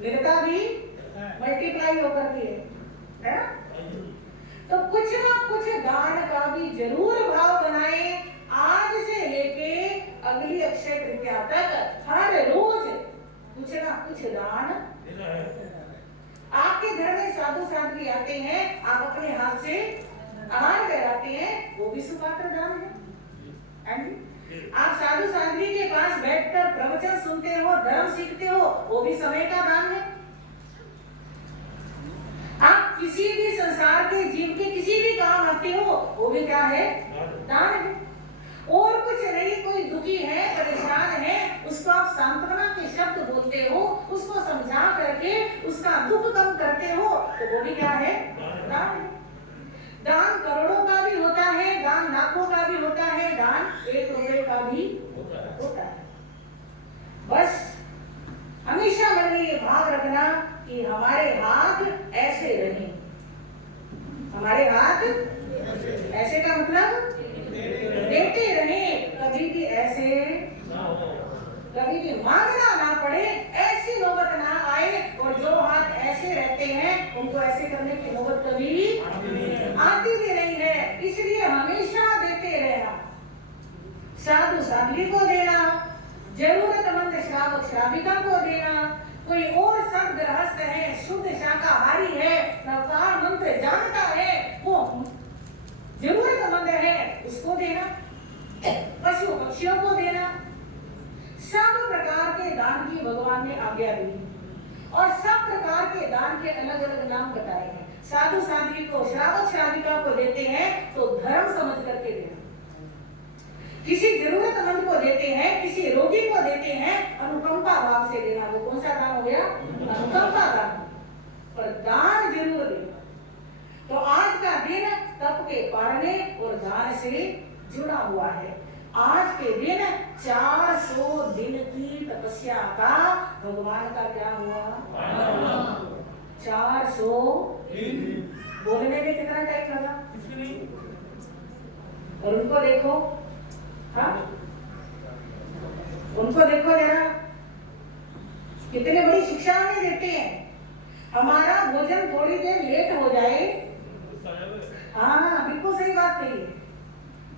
मिलता भी मल्टीप्लाई होकर के है ना। तो कुछ ना कुछ दान का भी जरूर भाव बनाए। आज से लेके अगली अक्षय तृतीया तक हर रोज कुछ ना कुछ दान। आपके घर में साधु साध्वी आते हैं, आप अपने हाथ से आहार कराते हैं, वो भी सुपात्र दान है। आप साधु साध्वी के पास बैठकर प्रवचन सुनते हो, धर्म सीखते हो, वो भी समय का दान है। आप किसी भी संसार के जीव के किसी भी काम आते हो, वो भी क्या है? दान है। और कुछ नहीं, कोई दुखी है, परेशान है, उसको आप सांत्वना के शब्द बोलते हो, उसको समझा करके उसका दुख कम करते हो, तो वो भी क्या है? दान है। दान करोड़ों का भी होता है, दान लाखों का भी होता है, दान 1 रुपए का भी होता है। बस हमेशा मन में ये भाव रखना कि हमारे हाथ ऐसे रहे। हमारे हाथ ऐसे का मतलब देते रहे, कभी भी ऐसे, कभी भी मांगना ना पड़े, ऐसी नौबत ना आए। और जो हाथ ऐसे रहते हैं उनको ऐसे करने की नौबत कभी आती भी नहीं है। इसलिए हमेशा देते रहना, साधु साध्वी को देना, जरूरतमंद श्रावक श्राविका को देना, कोई और सब गृहस्थ है, शुद्ध शाकाहारी है, नवकार मंत्र जानता है, वो जरूरतमंद है, उसको देना, पशु पक्षियों को देना। सब प्रकार के दान की भगवान ने आज्ञा दी। और सब प्रकार के दान के अलग अलग नाम बताए हैं। साधु साध्वी को, श्रावक श्राविका को देते हैं तो धर्म समझ करके देना, किसी जरूरतमंद को देते हैं, किसी रोगी को देते हैं, अनुकंपा भाव से देना। वो कौन सा दान हो गया? अनुकंपा दान। पर दान जरूर देना। तो आज का दिन तप के पारने और दान से जुड़ा हुआ है। आज के दिन 400 दिन की तपस्या का भगवान का क्या हुआ? 400 बोलने में कितना टाइम लगा? और उनको देखो, हाँ उनको देखो जरा, कितने बड़ी शिक्षा हमें देते हैं। हमारा भोजन थोड़ी देर लेट हो जाए, हाँ बिल्कुल सही बात कही है,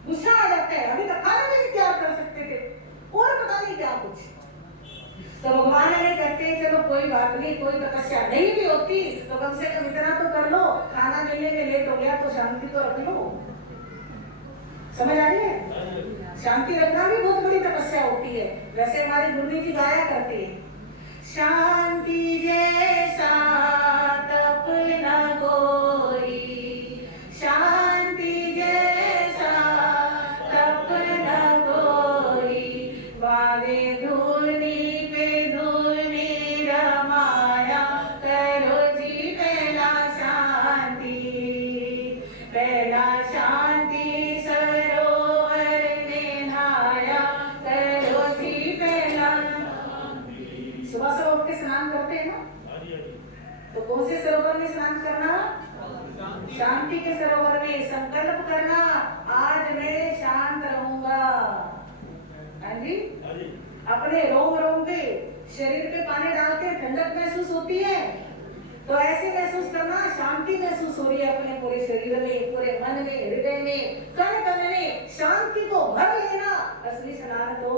गुस्सा आ जाता है। अभी तक खाना नहीं तैयार कर सकते थे और पता नहीं क्या कुछ। तो भगवान हमें कहते हैं चलो कोई बात नहीं, कोई तपस्या नहीं भी होती तो कम से कम इतना तो कर लो, खाना मिलने में लेट हो गया तो शांति तो रख लो। समझ आ रही है? शांति रखना भी बहुत बड़ी तपस्या होती है। वैसे हमारे गुरु जी गाया करते हैं, शांति जैसा तप न कोई, शांति जैसा तप न कोई, वावे धूनी पे धूनी रमाया, करो जी पहला शांति, पहला शांति सरोवर में नहाया, करो जी पहला। सुबह सुबह उठ के स्नान करते हैं ना, तो कौन से सरोवर में स्नान करना? शांति के सरोवर में। संकल्प करना आज मैं शांत रहूंगा। हाँ जी, अपने रोम रोम पे, शरीर पे पानी डालते ठंडक महसूस होती है, तो ऐसे महसूस करना शांति महसूस हो रही है अपने पूरे शरीर में, पूरे मन में, हृदय में, कण कण में शांति को भर लेना। असली स्नान तो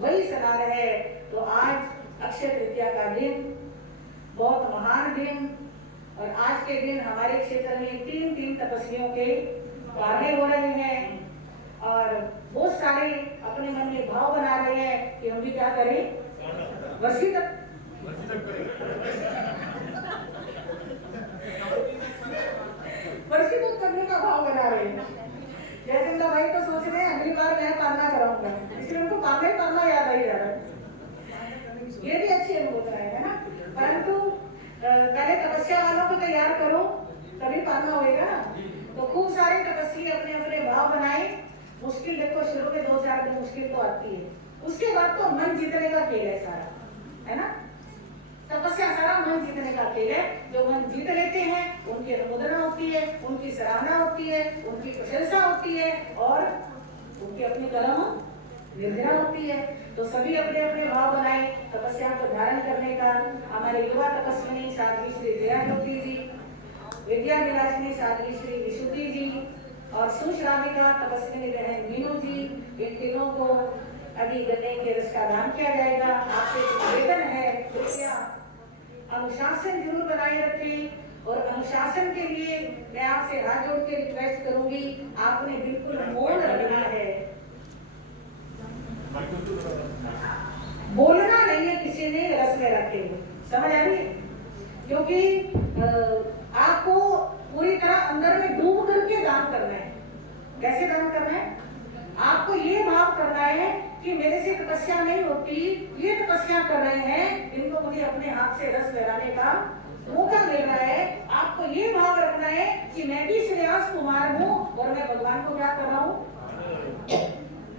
वही स्नान है। तो आज अक्षय तृतीया का दिन, बहुत महान दिन, और आज के दिन हमारे क्षेत्र में 3 तपस्वियों के पारने हो रहे हैं और बहुत सारे अपने मन में भाव बना रहे हैं कि हम भी क्या करें, वर्षी तक करने का भाव बना रहे हैं। जैसे भाई तो सोच रहे हैं अगली बार मैं पारना कराऊंगा, इसलिए उनको पारना याद आई जा रहा है। ये भी अच्छी अनुभूति है ना। परंतु पहले तपस्या वालों को तैयार करो तभी पारना होएगा। तो खूब सारे तपस्वी अपने अपने भाव बनाए। मुश्किल देखो शुरू में 2-4 दिन मुश्किल तो आती है, उसके बाद तो मन जीतने का खेल है सारा, है ना। तपस्या सारा मन जीतने का खेल है। जो मन जीत लेते हैं उनकी अनुमोदना होती है, उनकी सराहना होती है, उनकी प्रशंसा होती है और उनकी अपनी कलम निर्जरा होती है। तो सभी अपने अपने भाव बनाए तपस्या को धारण करने का। हमारे युवा तपस्विनी साध्वी श्री जया ज्योति जी, विद्या विलासिनी साध्वी श्री विशुद्धि जी और सुश्राविका तपस्विनी बहन मीनू जी, इन तीनों को अभी गन्ने के रस का दान किया जाएगा। आपसे निवेदन है कृपया अनुशासन जरूर बनाए रखें। और अनुशासन के लिए मैं आपसे हाथ जोड़ के रिक्वेस्ट करूंगी, आपने बिल्कुल मौन रखना है, बोलना नहीं है किसी ने रस में रखे हुए। समझ आ रही है? क्योंकि आपको पूरी तरह अंदर में डूब करके दान करना है। कैसे दान करना है? आपको ये भाव करना है कि मेरे से तपस्या नहीं होती, ये तपस्या कर रहे हैं, इनको मुझे अपने हाथ से रस लगाने का मौका मिल रहा है। आपको ये भाव रखना है कि मैं भी श्रेयस कुमार हूँ और मैं भगवान को क्या कर रहा हूँ।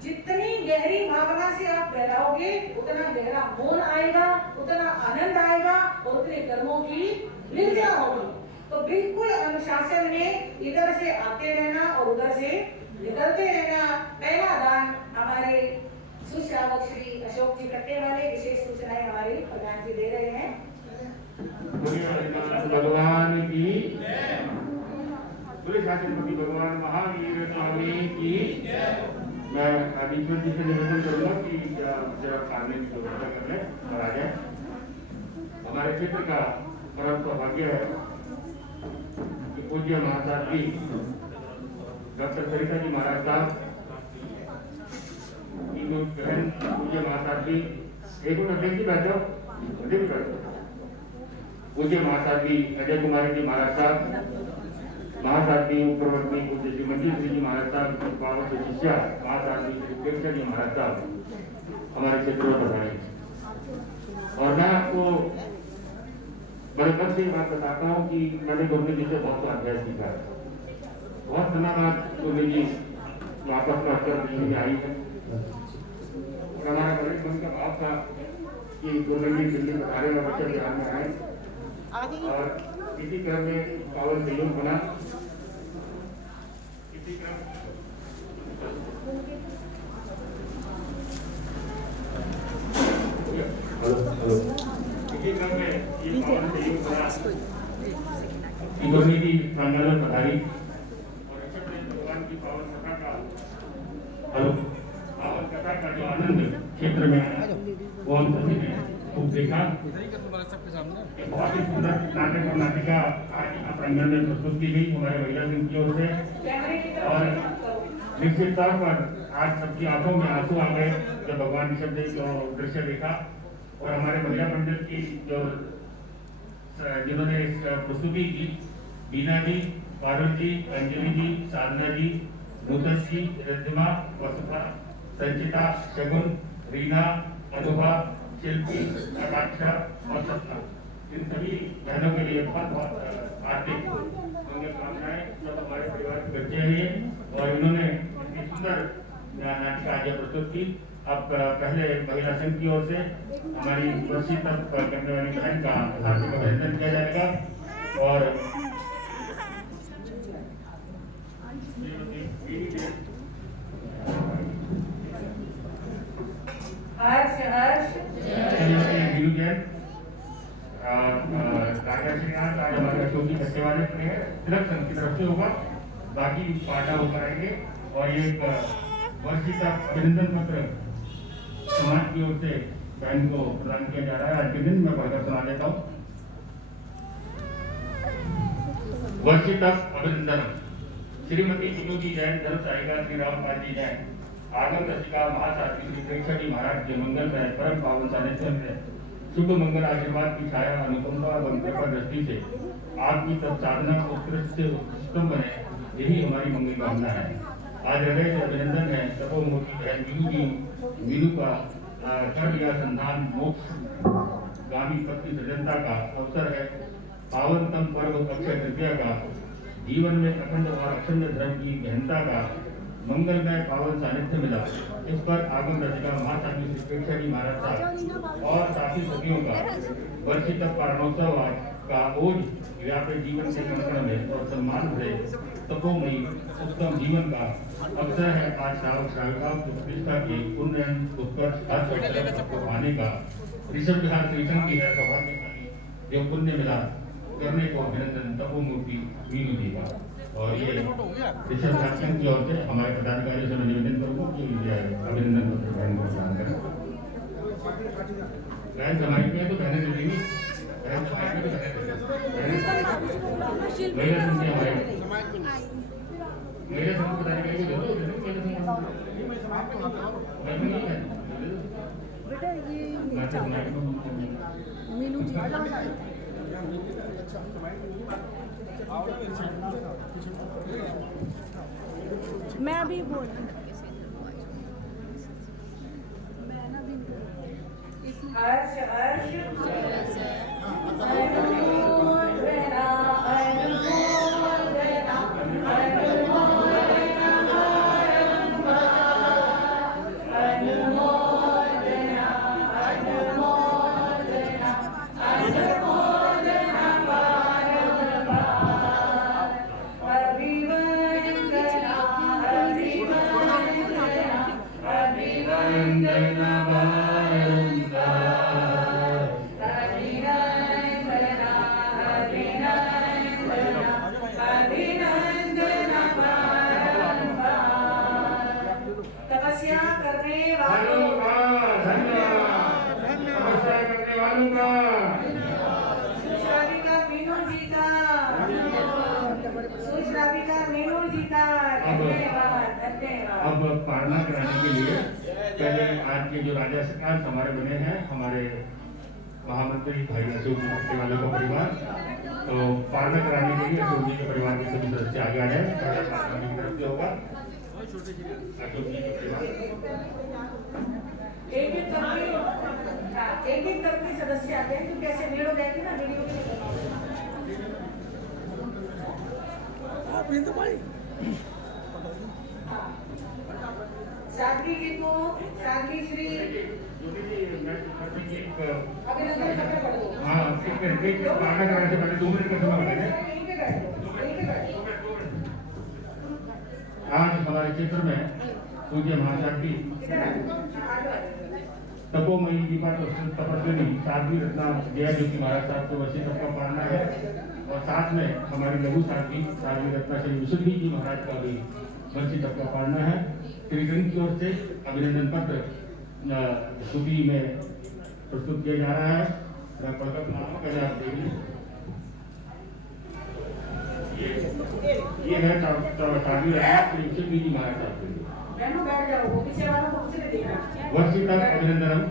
जितनी गहरी भावना से आप बहराओगे उतना गहरा मौन आएगा, उतना आनंद आएगा और उतने कर्मों की निर्जरा होगी। तो बिल्कुल अनुशासन में इधर से आते रहना और उधर से निकलते रहना। पहला दान हमारे सुश्रावक श्री अशोक जी कट्टे वाले, विशेष सूचनाएं हमारे प्रधान जी दे रहे हैं। भगवान की शासनपति भगवान महावीर स्वामी की। मैं ईश्वर जी से निवेदन करूंगा कि जरा सामने की व्यवस्था कर ले और आ जाए। हमारे क्षेत्र का परम सौभाग्य है कि पूज्य महासाध्वी डॉक्टर सरिता जी महाराज साहब, बहन पूज्य महासाध्वी, एक मिनट देखिए बैठो, पूज्य महासाध्वी अजय कुमारी जी महाराज साहब, महासाध्वी उपप्रवर्तनी पूज्य श्री मंजीत जी महाराज साहब, पावन शिष्या महासाध्वी श्री कृष्ण जी महाराज साहब हमारे क्षेत्र में पधारे। और मैं आपको बड़े गर्व से बात बताता हूँ कि मैंने गुरु जी से बहुत अध्याय सीखा है। बहुत समय बाद गुरु जी वापस लौटकर दिल्ली में आई है और हमारा बड़े मन का भाव था कि गुरु जी दिल्ली पधारे और बच्चे बिहार में आए और इसी क्रम में पावन संयोग बना। इसी क्रम में ये पावन संयोग बना गुरु जी प्रांगण में पधारी और भगवान की पावन कथा का पावन कथा का जो आनंद क्षेत्र में वो हम सभी ने खूब देखा। बहुत ही सुंदर नाटक और नाटिका आज प्रांगण में प्रस्तुत की गई हमारे महिला संघ की ओर से और निश्चित तौर पर आज सबकी आंखों में आंसू आ गए जब भगवान ऋषभ देव को दृश्य देखा। और हमारे महिला मंडल की जो जिन्होंने इस प्रस्तुति की, बीना जी, पारुल जी, अंजलि जी, साधना जी, नूतन जी, रिद्धिमा, वसुधा, संचिता, शगुन, रीना, अनुभा, शिल्पी, आकांक्षा और सपना, इन सभी बहनों के लिए बहुत बहुत हार्दिक मंगलकामनाएं। सब हमारे परिवार के बच्चे हैं और इन्होंने इतनी सुंदर नाटिका आज प्रस्तुत की। अब पहले महिला संघ की ओर से हमारी वर्षी तक करने वाली बहन का हार्दिक अभिनंदन किया जाएगा और राजा श्रीनाथ आज हमारे अशोक जी बच्चे वाले बने हैं, तिलक संघ की तरफ से होगा, बाकी पाठा होकर आएंगे और ये वर्षी तक अभिनंदन पत्र समाज की ओर से बहन को प्रदान किया जा रहा है। आज के दिन मैं पढ़कर सुना देता हूँ। वर्षी तक अभिनंदन। श्रीमती विनू जी जैन, धर्म सहायिका श्री रामपाल जी जैन, आगम रसिका महासाध्वी श्री प्रेक्षा जी महाराज के मंगल में परम पावन सानिध्य में शुभ मंगल आशीर्वाद की छाया अनुकंपा एवं कृपा दृष्टि से आपकी तब साधना उत्कृष्ट से उत्तम बने, यही हमारी मंगल कामना है। आज हृदय से अभिनंदन है तपोमूर्ति बहन वीरू का कर लिया संधान मोक्ष गामी पत्नी सजनता का अवसर है। पावनतम पर्व अक्षय तृतीया का जीवन में अखंड और अखंड धर्म की गहनता का मंगलमय पावन सानिध्य मिला। इस पर आगम रसिका महासाध्वी श्री प्रेक्षा जी महाराज साहब और साथी सखियों का वर्षी तक पारणोत्सव का ओज व्यापक जीवन के कण में और सम्मान से तपोमयी उत्तम जीवन का अवसर है। आज श्राविकाओं की प्रतिष्ठा की उन्नयन उत्कर्ष पाने का ऋषभ विहार श्रीसंघ की है सौभाग्यशाली जो पुण्य मिला करने को अभिनंदन तपोमूर्ति वीरू जी का। और ये ऋषभ विहार संघ की ओर से हमारे पदाधिकारियों से मैं निवेदन करूंगा कि अभिनंदन पत्र बहन को प्रदान करें। बहन समाज में तो बहने दे देंगी, बहन समाज में तो महिला संघ हमारे मेरे संग पदाधिकारी को दे दो बेटा ये मीनू जी मैं अभी बोल हर्ष हर्ष तपस्या करने वालों का धन्यवाद, तपस्या करने वालों का सुश्राविका मीनू जी का, सुश्राविका मीनू जी का धन्यवाद धन्यवाद। अब पारणा कराने के लिए पहले आज के जो राजा सरकार हमारे बने हैं, हमारे महामंत्री भाई अशोक जी वालों का परिवार, तो पालना कराने के लिए अशोक जी के परिवार के सभी सदस्य आगे आ जाए। होगा अशोक जी के परिवार एक एक करके सदस्य आते हैं, तो कैसे भीड़ हो जाएगी ना वीडियो साध्वी जी को, साध्वी श्री अभिनंदन करना पड़ेगा। हाँ, पालना कराने से पहले 2 मिनट का समय है। आज हमारे क्षेत्र में पूज्य महाशांति तपोमयी दीपा तपस्विनी साध्वी रत्ना जया ज्योति महाराज साहब को वर्षी तक का पढ़ाना है, और साथ में हमारी लघु साध्वी साध्वी रत्ना श्री विशुद्धि जी महाराज का भी वर्षी तक का पढ़ाना है। श्री संघ की ओर से अभिनंदन पत्र स्तुति में प्रस्तुत किया जा रहा है। मैं पढ़कर नाम पहले आप देखिए, ये है साध्वी रत्ना श्री विशुद्धि जी महाराज साहब के लिए। वर्षी तक अभिनंदनम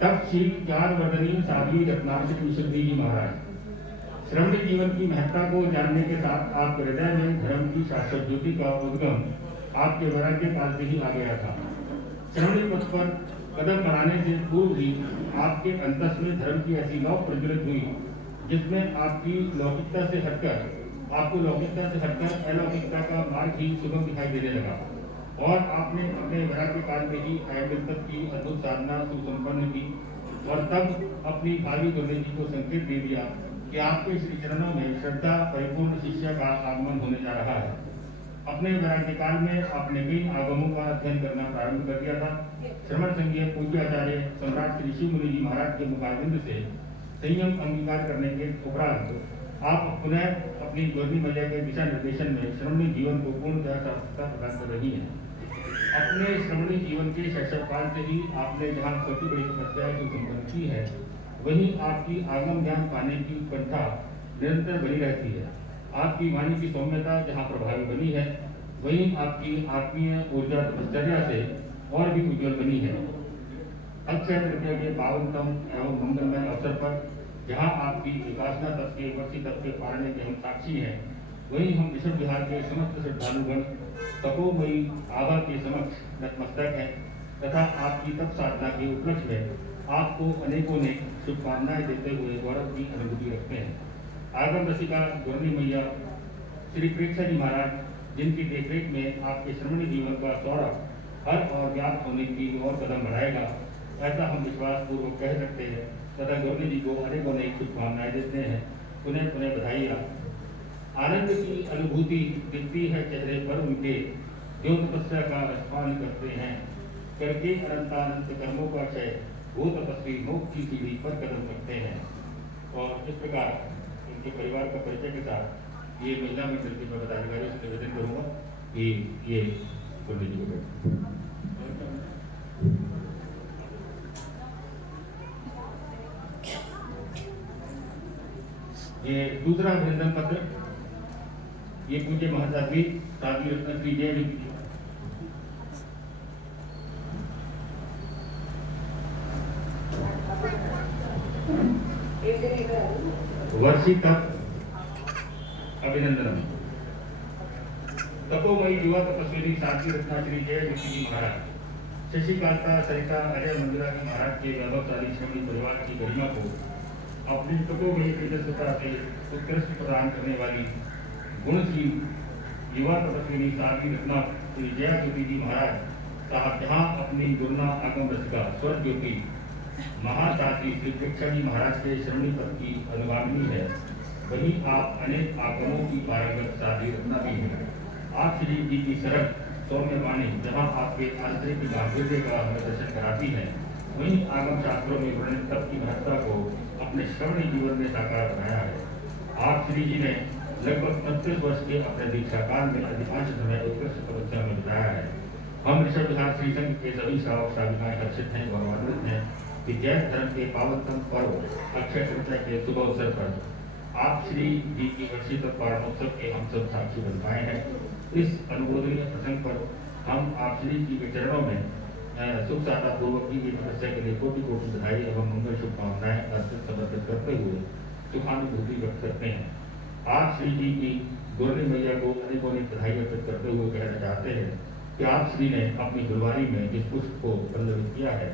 तब श्री ज्ञान वर्धनी साध्वी रत्ना श्री विशुद्धि जी महाराज। श्रमण जीवन की महत्ता को जानने के साथ आपके हृदय में धर्म की शाश्वत ज्योति का उद्गम आपके वैराग्य काल से ही आ गया था। श्रमणी पथ पर कदम बढ़ाने से पूर्व ही आपके अंतस में धर्म की ऐसी लौ प्रज्वलित हुई, जिसमें आपको लौकिकता से हटकर अलौकिकता का मार्ग ही सुगम दिखाई देने लगा, और आपने अपने वैराग्य काल में ही आयुर्वेद की अद्भुत साधना सुसंपन्न की, और तब अपनी भावी गुरुदेव जी को संकेत दे दिया कि आपके श्री चरणों में श्रद्धा परिपूर्ण शिष्य का आगमन होने जा रहा है। अपने वैराग्य काल में आपने कई आगमों का अध्ययन करना प्रारंभ कर दिया था। श्रवण संघीय पूज्याचार्य सम्राट श्री शिव मुनि जी महाराज के मुखारबिंद से संयम अंगीकार करने के उपरांत आप पुनः अपनी गौरी मैया के दिशा निर्देशन में श्रमणी जीवन को पूर्णतः सार्थकता प्रदान कर रही हैं। अपने श्रमणी जीवन के शैशवकाल से ही आपने जहाँ सबसे बड़ी तपस्या संपन्न की है, वहीं आपकी आगम ज्ञान पाने की उत्कंठा निरंतर बनी रहती है। आपकी वाणी की सौम्यता जहाँ प्रभावी बनी है, वहीं आपकी आत्मीय ऊर्जा तपश्चर्या से और भी उज्जवल बनी है। अक्षय तृतीया के पावनतम एवं मंगलमय अवसर पर जहाँ आपकी विकासना तप के वर्षी तप के पालने के हम साक्षी हैं, वहीं हम ऋषभ विहार के समस्त श्रद्धालुगण तपोमयी आभा के समक्ष नतमस्तक हैं, तथा आपकी तप साधना के उपलक्ष्य में आपको अनेकों ने शुभकामनाएं देते हुए गौरव की अनुभूति रखते हैं। आगम रसिका गौरनी मैया श्री प्रेक्षा जी महाराज, जिनकी देखरेख में आपके श्रमणी जीवन का सौरभ हर और व्याप्त होने की ओर कदम बढ़ाएगा, ऐसा हम विश्वास पूर्वक कह सकते हैं, तथा गौरनी जी को अनेकों अनेक शुभकामनाएं देते हैं। पुनः पुनः बधाइयाँ। आनंद की अनुभूति दिखती है चेहरे पर उनके, जो तपस्या का रसपान करते हैं, करके अनंतानंत कर्मों का क्षय वो तपस्वी मोक्ष की सीढ़ी पर कदम रखते हैं। और इस प्रकार इनके परिवार का परिचय के साथ ये महिला मंडल के पदाधिकारियों से निवेदन करूंगा कि ये पंडित जी को बैठ। ये दूसरा अभिनंदन पत्र ये पूज्य महासाध्वी साध्वी रत्ना श्री जय ज्योति वर्षी तप अभिनंदन तपोमयी युवा तपस्विनी साध्वी रत्ना श्री जय ज्योति जी महाराज, शशिकांता सरिता अजय मंदिरा जी महाराज के वैभवशाली श्रमणी परिवार की गरिमा को अपनी तपोमयी तेजस्विता से उत्कृष्ट प्रदान करने वाली गुणशील युवा तपस्विनी साध्वी रत्ना श्री जया ज्योति जी महाराज साहब जहाँ अपनी गुरुना आगम रसिका स्वर ज्योति महासाध्वी श्री प्रेक्षा जी महाराज के श्रमणी पद की अनुगामिनी है, वहीं आप अनेक आगमों की पारंगत साध्वी रत्ना भी हैं। आप श्री जी की सरल सौम्य वाणी जहाँ आपके आंतरिक गांधीर्य का दर्शन कराती है, वहीं आगम शास्त्रों में वर्णित तप की महत्ता को अपने श्रवणी जीवन में साकार बनाया है। आप श्री जी ने लगभग 29 वर्ष के अपने दीक्षा काल में अधिकांश समय उत्कृष्ट तपस्या में बिताया है। हम ऋषभ विहार श्री संघ के सभी श्रावक श्राविकाएं हर्षित हैं, गौरवान्वित हैं कि जैन धर्म के पावनतम पर्व अक्षय तृतीया के शुभ अवसर पर आप श्री जी की वर्षी तप पारणोत्सव के हम सब साक्षी बन पाए हैं। इस अनुमोदनीय प्रसंग पर हम आप श्री जी के चरणों में सुख साता पूर्वक की गई तपस्या के लिए कोटि कोटि बधाई एवं मंगल शुभकामनाएं अर्पित समर्पित करते हुए सुखानुभूति व्यक्त करते हैं। आप श्री जी की गुरनी मैया को अनेकों बधाई अर्पित करते हुए कहना चाहते हैं कि आप श्री ने अपनी गुलवारी में जिस पुष्प को पल्लवित किया है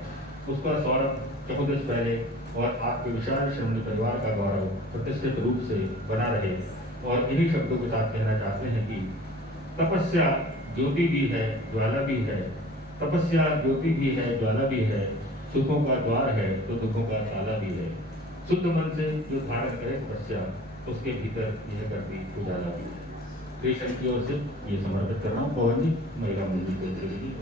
उसका सौरभ चहुदश पहले और आपके विशाल श्रमणी परिवार का गौरव प्रतिष्ठित रूप से बना रहे। और इन्हीं शब्दों के साथ कहना चाहते हैं कि तपस्या ज्योति भी है ज्वाला भी है, तपस्या ज्योति भी है ज्वाला भी है, सुखों का द्वार है तो दुखों का ताला भी है। शुद्ध मन से जो धारण करे तपस्या उसके भीतर यह करती उजाला भी है। कृष्ण की ओर से ये समर्पित कर रहा हूँ। पवन जी महिला मंदिर को दे दीजिए।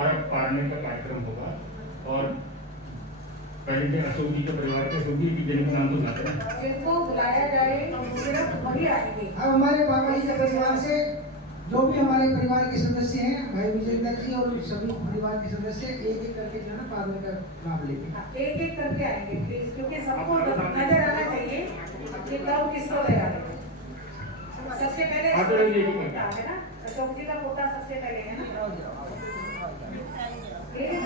और पारने का कार्यक्रम होगा और पहले अशोक जी के परिवार के अशोक जी की जिनका नाम तो बताते हैं जिनको बुलाया जाए सिर्फ वही आएंगे। अब हमारे बाबा जी के परिवार से जो भी हमारे परिवार के सदस्य हैं, भाई विजेंद्र जी और सभी परिवार के सदस्य एक एक करके जो है पारने का लाभ लेंगे। एक एक करके आएंगे प्लीज, क्योंकि सबको नजर आना चाहिए कि कब किसको लगा देंगे। सबसे पहले है ना अशोक जी का पोता सबसे पहले है ना।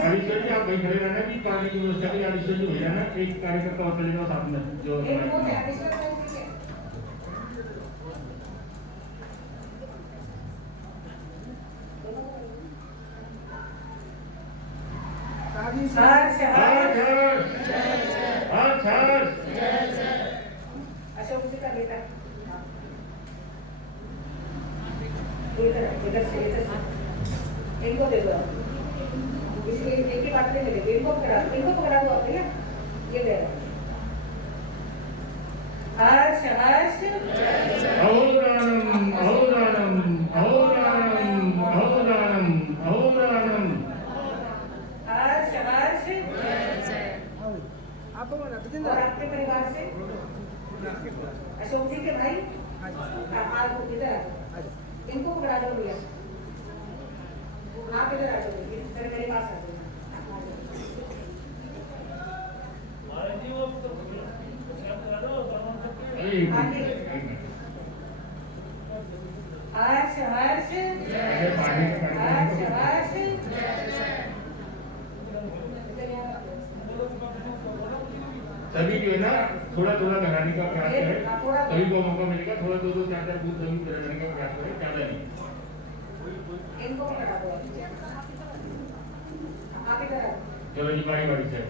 आदिश्वर जी आप वहीं खड़े रहना कि पानी की व्यवस्था के आदिश्वर जी भैया ना एक कार्यकर्ता और चलेगा साथ में जो अशोक जी का बेटा इनको दे दो, इसलिए एक ही बात नहीं मिलेगी। इनको पकड़ा दो भैया, ये दे रहा हर्ष हर्ष अहोरानम अहोरानम अहोरानम अहोरानम अहोरानम हर्ष हर्ष। और आपके परिवार से अशोक जी के भाई आज इधर इनको पकड़ा दो भैया, आप इधर आ जाओ मेरे पास आ जाओ। हर्ष हर्ष हर्ष हर्ष। सभी जो है ना थोड़ा थोड़ा लगाने का प्रयास करें, सभी को मौका मिलेगा। थोड़ा दो दो चार चार बूथ सभी लगाने का प्रयास करें, ज्यादा नहीं। इनको पकड़ा दो, आप इधर आओ। चलो जी बारी बारी से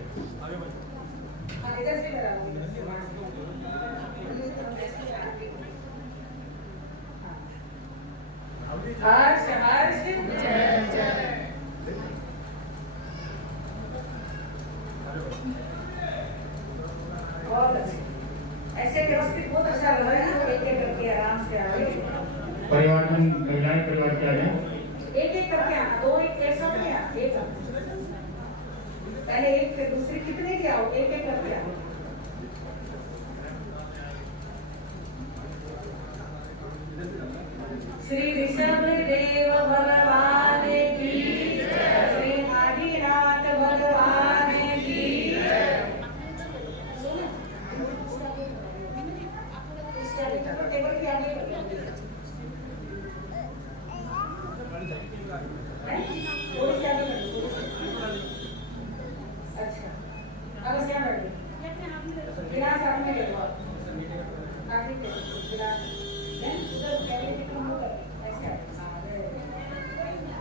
इधर से इधर आओ। हर्ष हर्ष बहुत अच्छे, ऐसे व्यवस्थित बहुत अच्छा लग रहा है। एक एक करके आराम से आ रहे परिवार में महिलाएं परिवार के आ जाए, एक एक करके आना, दो एक साथ नहीं आना, एक पहले एक फिर दूसरी कितने के आओ, एक एक करके आओ। श्री ऋषभ देव भगवान की, श्री आदिनाथ भगवान की। टेबल के आगे अच्छा, अब क्या बैठे गिलास साथ में ले लो, आगे गिलास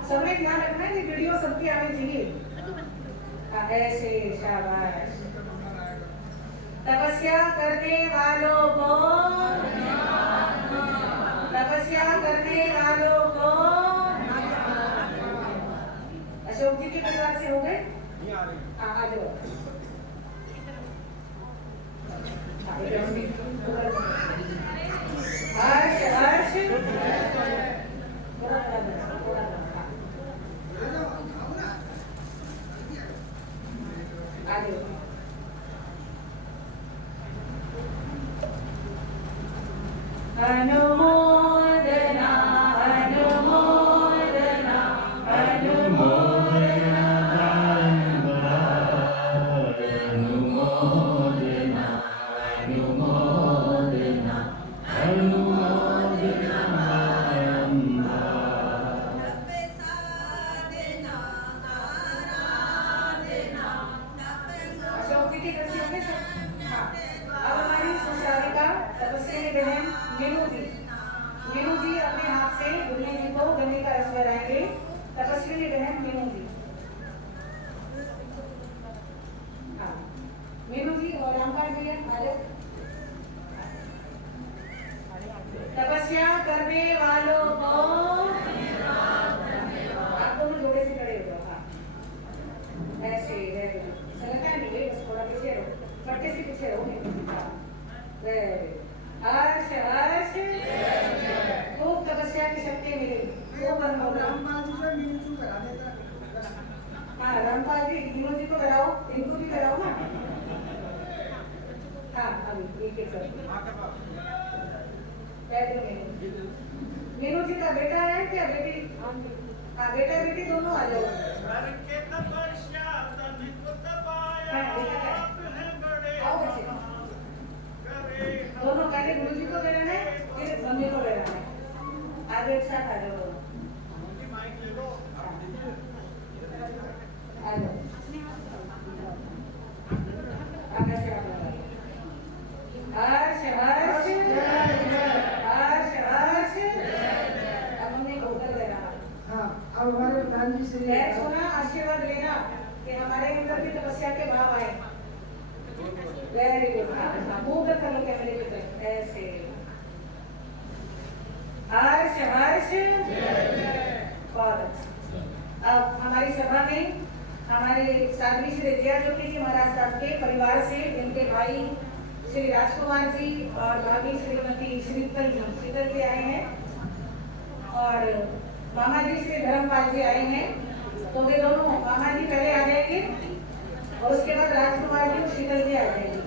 सबने ध्यान रखना है कि वीडियो सबकी आनी चाहिए। ऐसे शाबाश। तपस्या करने वालों को, तपस्या करने वालों को। अशोक जी के परिवार से हो गए? हाँ आ जाओ। हर्ष हर्ष अनुमोदना अनुमोदना अनुमोदना अनुमोदना अनुमोदना अशोक जी की कृषि होंगे सर? हाँ। अब हमारी सुश्राविका तपस्वी बहन मीनू जी अपने हाथ से दुल्हन जी को गन्ने का रस बनाएंगे। तपस्वी बहन मीनू जी, हाँ मीनू जी और रामपाल जी आ जाओ। तपस्या करने वालों को आप दोनों जोड़े से खड़े हो जाओ। हाँ ऐसे लगता है नहीं, बस थोड़ा पीछे रहो, पट्टे से पीछे रहो। हर्ष हर्ष खूब तपस्या की शक्ति मिलेगी। खूब रामपाल जी को मीनू जी करा देता। हाँ रामपाल जी मीनू जी को कराओ, इनको भी कराओ ना। हाँ अभी एक एक करो। मीनू जी का बेटा है क्या बेटी? हाँ बेटा बेटी दोनों आ जाओ। आओ बच्चे, दोनों पहले गुरु जी को देना है फिर मम्मी को देना है। आगे एक साथ आ जाओ दोनों। आ जाओ आगे से आप लगाओ। हर्ष हर्ष हर्ष हर्ष। अब मम्मी को ऊपर देना। हाँ अब हमारे प्रधान जी से पैर छूना, आशीर्वाद लेना कि हमारे अंदर भी तपस्या के भाव आए। Very good. मुंह पे कर लो कैमरे की तरफ ऐसे। हर्ष हर्ष बहुत अच्छा। अब हमारी सभा में हमारे साध्वी श्री जया ज्योति जी महाराज साहब के परिवार से इनके भाई श्री राजकुमार जी और भाभी श्रीमती शीतल जी आए हैं और मामा जी श्री धर्मपाल जी आए हैं। तो वे दोनों मामा जी पहले आ जाएंगे और उसके बाद राजकुमार जी और शीतल जी आ जाएंगे।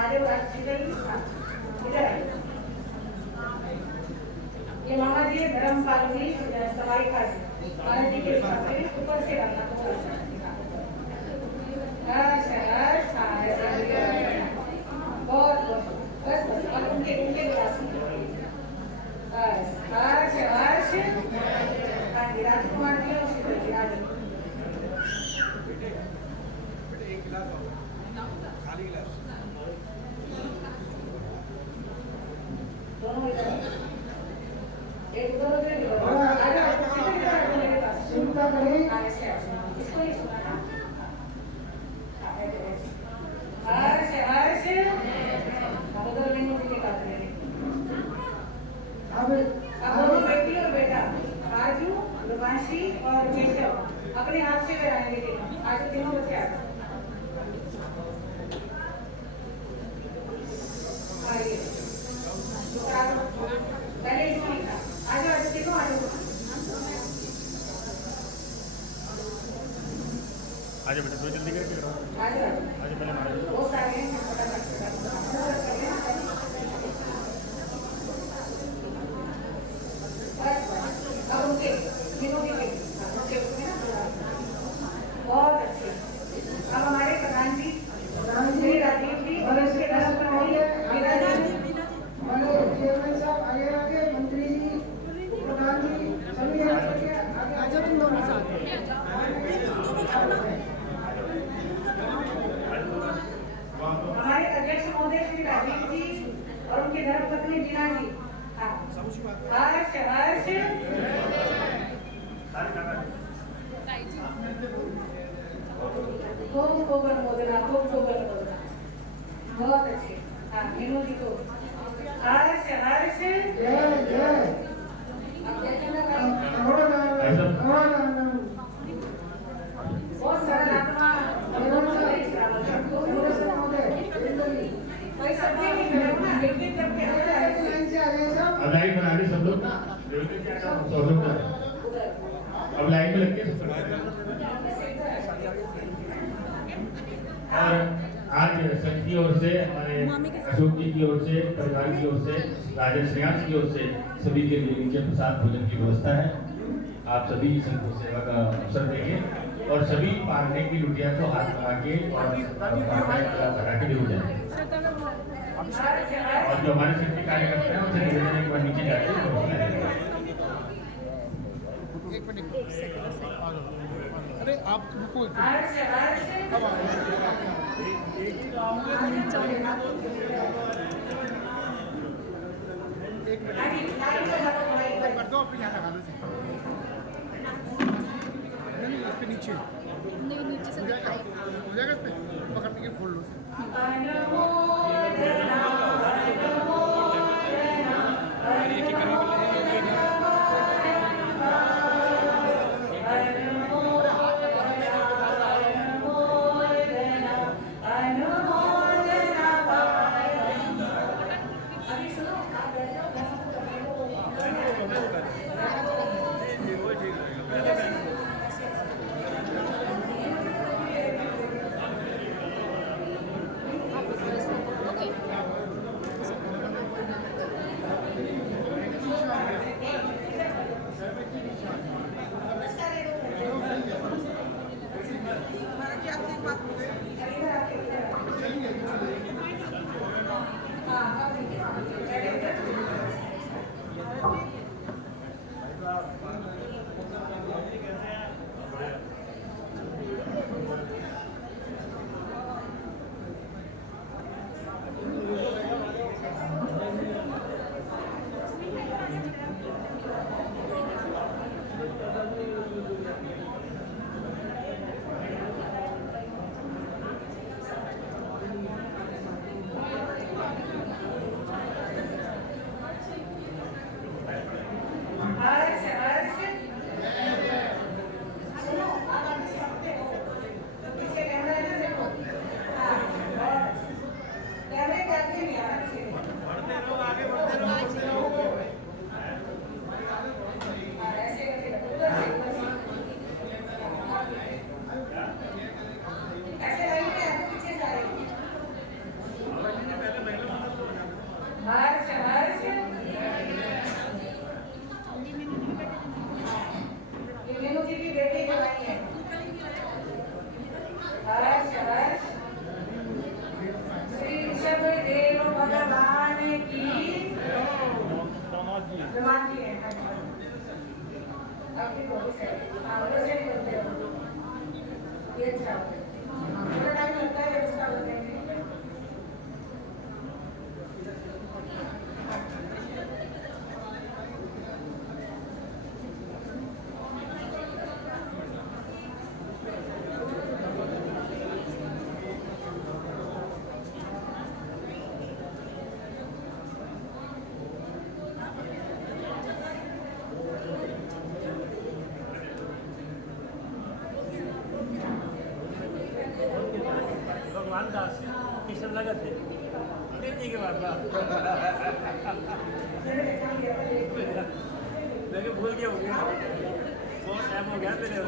आगे शीतल इधर आइए। ये मामा जी धर्मपाल जी सवाई खास महाराज जी के ऊपर से करना थोड़ा सा। बहुत बस बस अब उनके विकास हर्ष हर्ष। हाँ जी राजकुमार जी और शीतल जी आ जाओ। दोनों इधर एक उधर उधर चिंता करें। इसको ही सुना ना। हर्ष हर्ष। उधर मीनू जी के पास लेंगे। अब दोनों बेटी और बेटा राजू रुमाशी और केशव अपने हाथ से कराएंगे तीनों। आज तीनों बच्चे आ जाओ। पहले इसको लिखा। आ जाओ तीनों आ जाओ। आज बेटा थोड़ी जल्दी करके करो। आज पहले मारो। वो सारे हैं अब उनके तीनों के बहुत अच्छे। अब हमारे प्रधान जी श्री राजीव जी और इसके हमारे चेयरमैन साहब आगे आगे, मंत्री जी, प्रधान जी सभी आगे आगे तुम दोनों साथ। हमारे अध्यक्ष महोदय श्री राजीव जी और उनकी धर्मपत्नी बीना जी। हाँ हर्ष हर्ष। खूब अनुमोदना बहुत अच्छे। हाँ मीनू जी को हर्ष हर्ष। अब बहुत सरल आत्मा कोई सब्जी नहीं करो ना, एक-एक करके अब लाइन बना ली सब लोग ना। सब लोग ना। अब लाइन में लग के सब और आज संघ की ओर से, हमारे अशोक जी की ओर से, परिवार की ओर से, राजेश श्रेयांश की ओर से सभी के लिए नीचे प्रसाद भोजन की व्यवस्था है। आप सभी संघ को सेवा का अवसर देंगे और सभी पारने की लुटिया को हाथ लगा के और भरा के जरूर जाएंगे। और जो हमारे संघ के कार्यकर्ता हैं उनसे निवेदन है कि वह नीचे जाके अरे आप रुको कर दो अपने यहाँ लगा दो नहीं इस पे नीचे से हो जाएगा इस पे पकड़ के खोल लो किशन लगा थे के बाद मैं भूल गया हो गया बहुत टाइम हो गया मेरे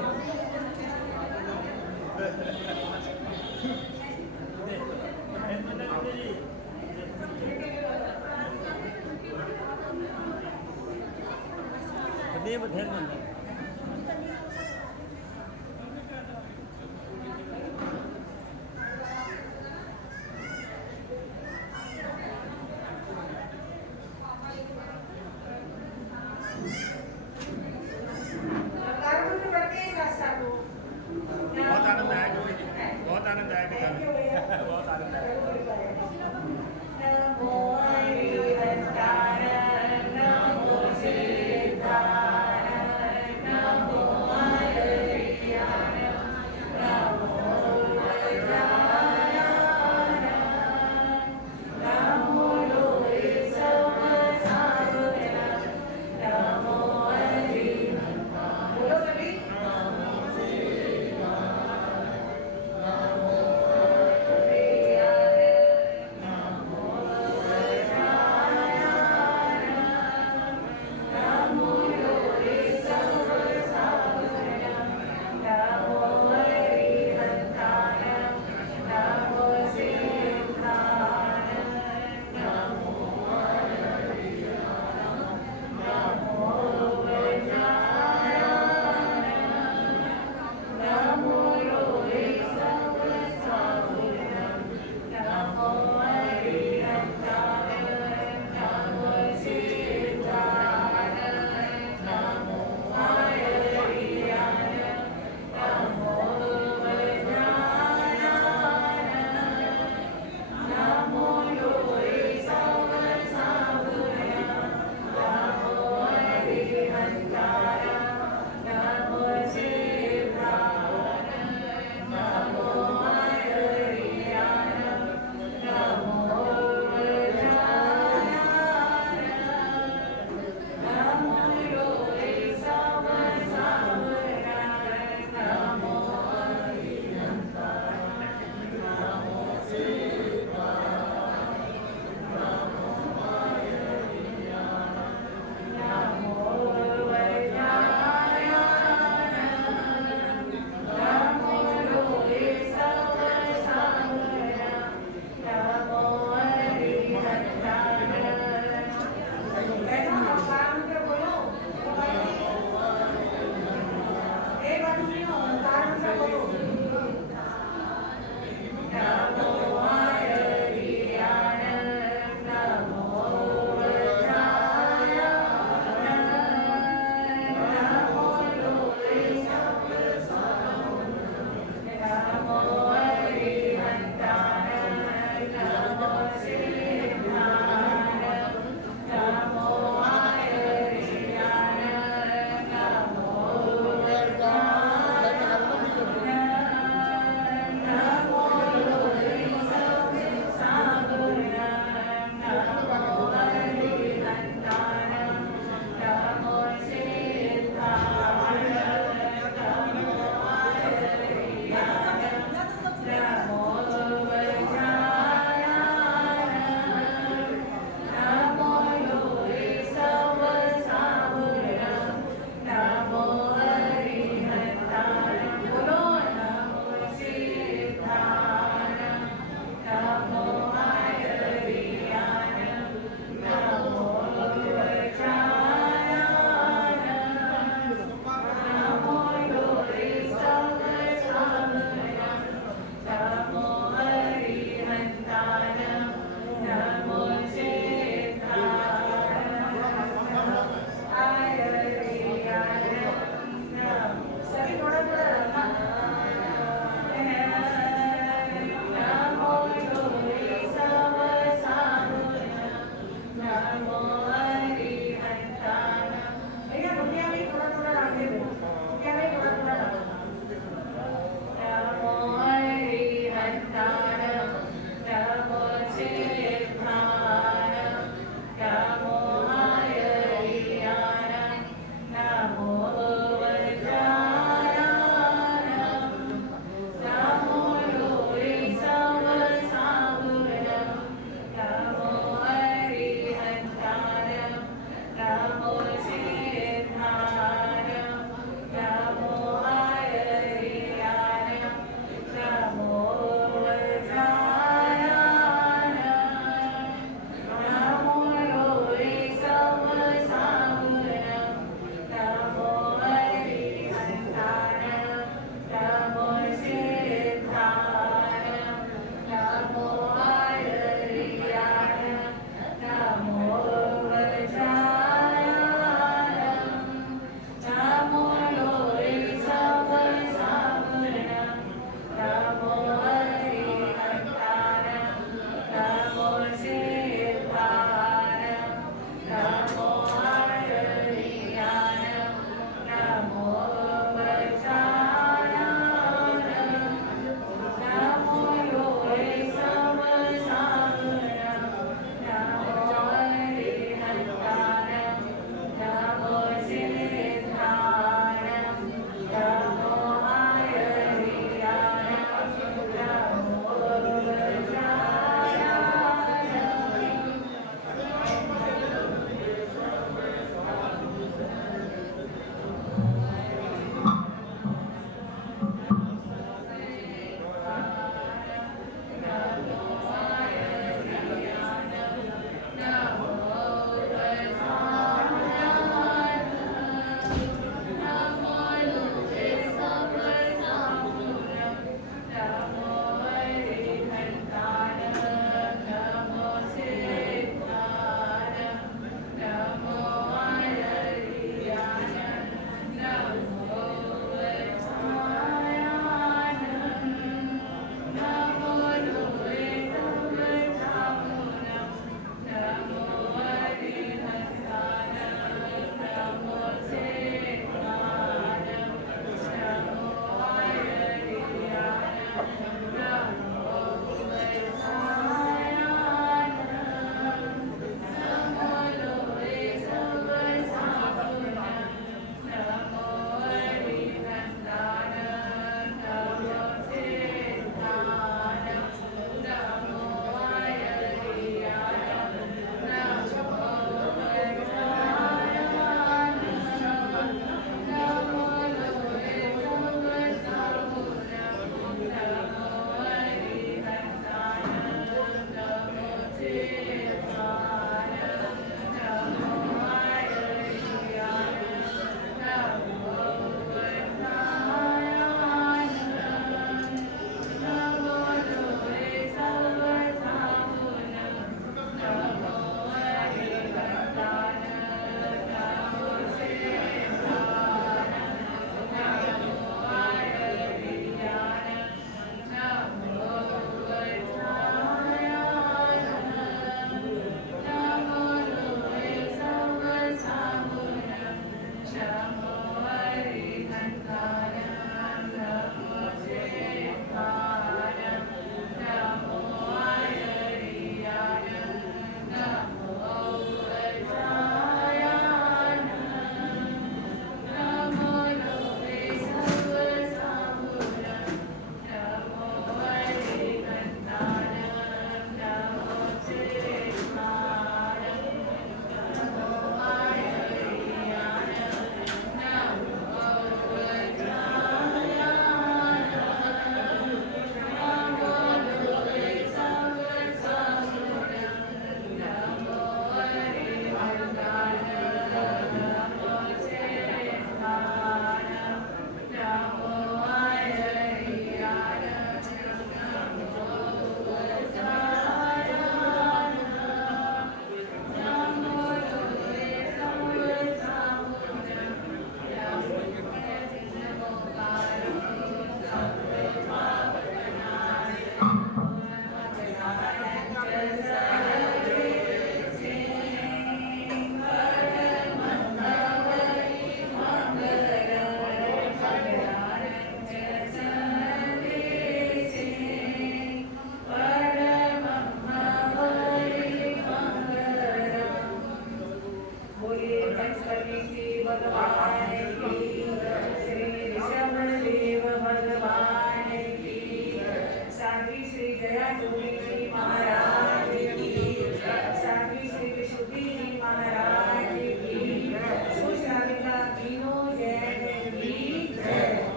बहुत आनंद आया बहुत आनंद आया बहुत आनंद आया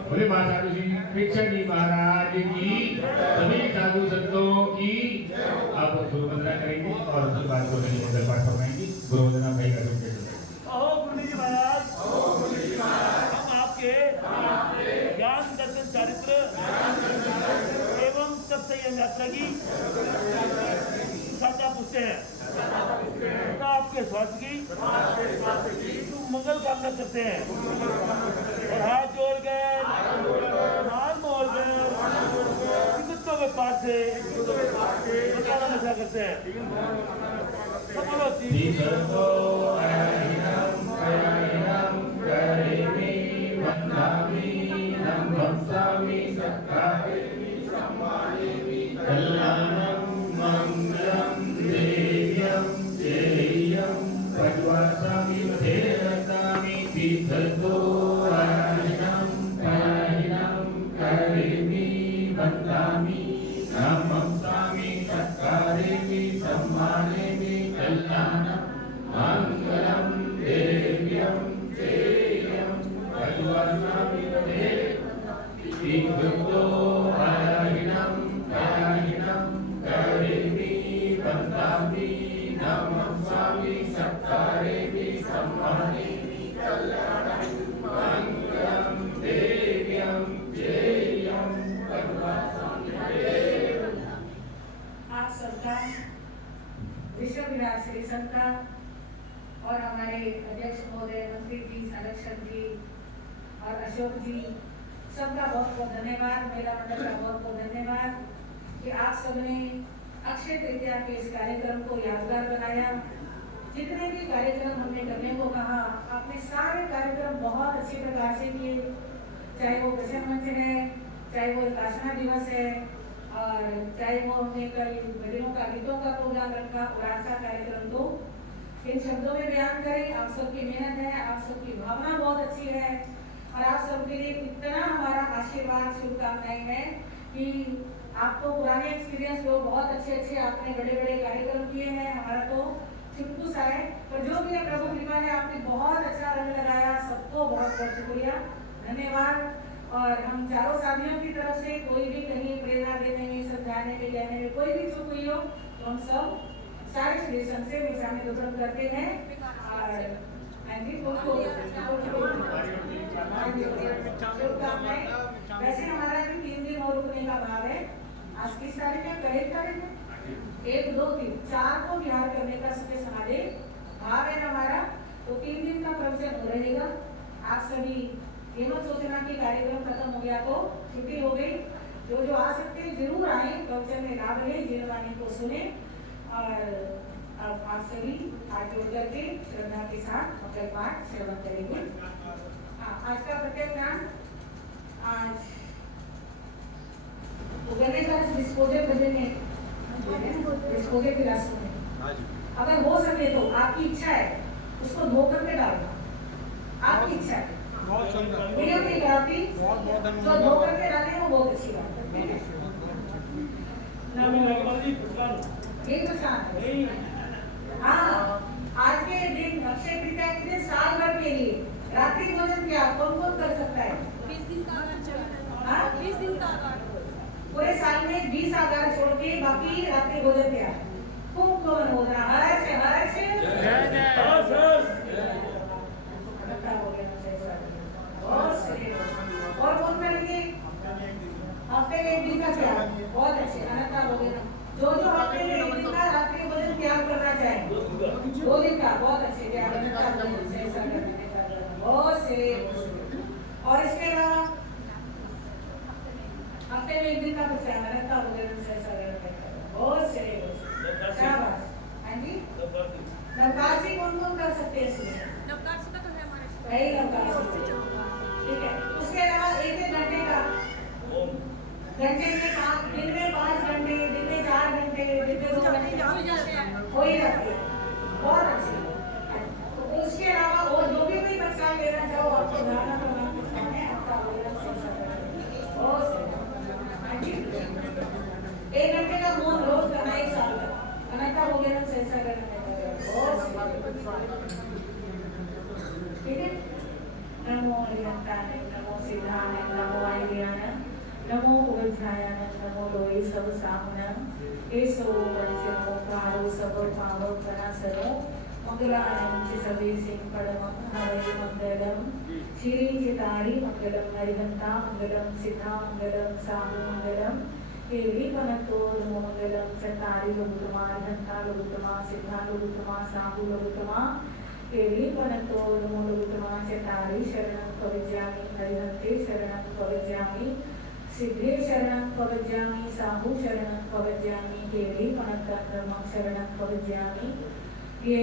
बोले माता प्रेक्षक जी महाराज की, सभी साधु संतों की। आप गुरु वंदना करेंगे और उसके बाद को मंगल पाठ करवाएंगे। गुरु वंदना भाई का गुरु जी महाराज, हम आपके ज्ञान दर्शन चरित्र एवं सत्संग यात्रा की चर्चा पूछते हैं तथा आपके स्वास्थ्य की मंगल कामना करते हैं और हाथ जोड़कर हाथ मोड़कर हिंदुत्व के पास से नशा करते हैं। आप सबका विश्व विराट श्री संता और हमारे अध्यक्ष महोदय मंत्री जी, संरक्षक जी और अशोक जी, सबका बहुत बहुत धन्यवाद। मेरा मंडल का बहुत बहुत धन्यवाद कि आप सबने अक्षय तृतीया के इस कार्यक्रम को यादगार बनाया। जितने भी कार्यक्रम हमने करने को कहा, आपने सारे कार्यक्रम बहुत अच्छी प्रकार से किए, चाहे वो भजन मंच है, चाहे वो उपासना दिवस है, और चाहे वो हमने कल भजनों का गीतों का प्रोग्राम रखा और आज का कार्यक्रम तो इन शब्दों में बयान करें। आप सबकी मेहनत है, आप सबकी भावना बहुत अच्छी है और आप सबके लिए इतना हमारा आशीर्वाद, शुभकामनाएं हैं कि आपको पुराने एक्सपीरियंस वो बहुत अच्छे अच्छे आपने बड़े बड़े कार्यक्रम किए हैं, हमारा तो चुटकू सा है, पर जो भी प्रभु कृपा है आपने बहुत अच्छा रंग लगाया। सबको बहुत बहुत शुक्रिया, धन्यवाद। और हम चारों साथियों की तरफ से कोई भी कहीं प्रेरणा देने में, समझाने में, कहने में कोई भी चूक हुई हो तो हम सब सारे सदस्यों से मिठाई वितरण करते हैं और शुभकामनाएं। वैसे हमारा भी 3 दिन और रुकने का भाव है। आज किस तारीख है? पहली तारीख है। 1, 2, 3, 4 को बिहार करने का सत्य हमारे भाव है हमारा। तो 3 दिन का प्रवचन हो रहेगा। आप सभी ये मत सोचना कि कार्यक्रम खत्म हो गया तो छुट्टी हो गई। जो आ सकते हैं जरूर आए, प्रवचन में लाभ लें, जीवनवाणी को सुने। और अब आप सभी हाथ जोड़ करके श्रद्धा के साथ मंगल पाठ श्रवण करेंगे। आज का प्रत्येक नाम आज उगने का डिस्पोजल भजन है, डिस्पोजल की राशि में अगर हो सके तो आपकी इच्छा है उसको धो करके डालना, आपकी इच्छा है। नियम नहीं कराती, जो धो करके डाले वो बहुत अच्छी बात है। एक प्रशांत है। हाँ, आज के दिन अक्षय तृतीया के दिन साल भर के लिए रात्रि भोजन क्या कौन कौन कर सकता है? 20 दिन का आगार चला। हाँ? 20 दिन का आगार। पूरे साल में 20 आगार छोड़ के बाकी रात्रि भोजन क्या? खूब कौन होगा? हर्ष हर्ष और कौन करेंगे? हफ्ते में 1 दिन का क्या? बहुत अच्छे, अनंता हो गया। जो हफ्ते में 1 दिन का रात्रि भोजन त्याग करना चाहे 2 दिन का, बहुत अच्छे त्याग बहुत से। और इसके अलावा हफ्ते में 1 दिन का कुछ अनंता हो गया बहुत से। शाबाश। हाँ जी, नवकाशी कौन कौन कर सकते हैं इसमें? नवकाशी का तो है हमारे वही नवकाशी, ठीक है। उसके अलावा 1 घंटे का, घंटे में 5, दिन में 5 घंटे, दिन में 4 घंटे, दिन में 2 घंटे हो ही जाते हैं, बहुत अच्छे। तो उसके अलावा और जो भी कोई बच्चा लेना चाहो आपको धारणा करना है आपका बहुत सही। 1 घंटे का मौन रोज करना 1 साल का, अनंता हो गया ना सही करना ठीक है। नमो हरिहंताय, नमो सिद्धाय, नमो आयर्याय, नमो उज्जाय, नमो लोई सब सामना, केसो पंचमो कारो सब पावो कनासरो, मंगलायं च सवे सिंह पदमं हरे मंगलम, श्री चितारी मंगलम हरिहंता मंगलम सिद्धा मंगलम साहु मंगलम, केली पनतो मंगलम चतारी लघुतमा हरिहंता लघुतमा सिद्धा लघुतमा साहु लघुतमा, केली पनतो लघुतमा चतारी शरणं प्रवज्यामि हरिहंते शरणं प्रवज्यामि, सिद्धे शरणं प्रवज्यामि साहु शरणं प्रवज्यामि, केली पनतं धर्मं शरणं प्रवज्यामि। ये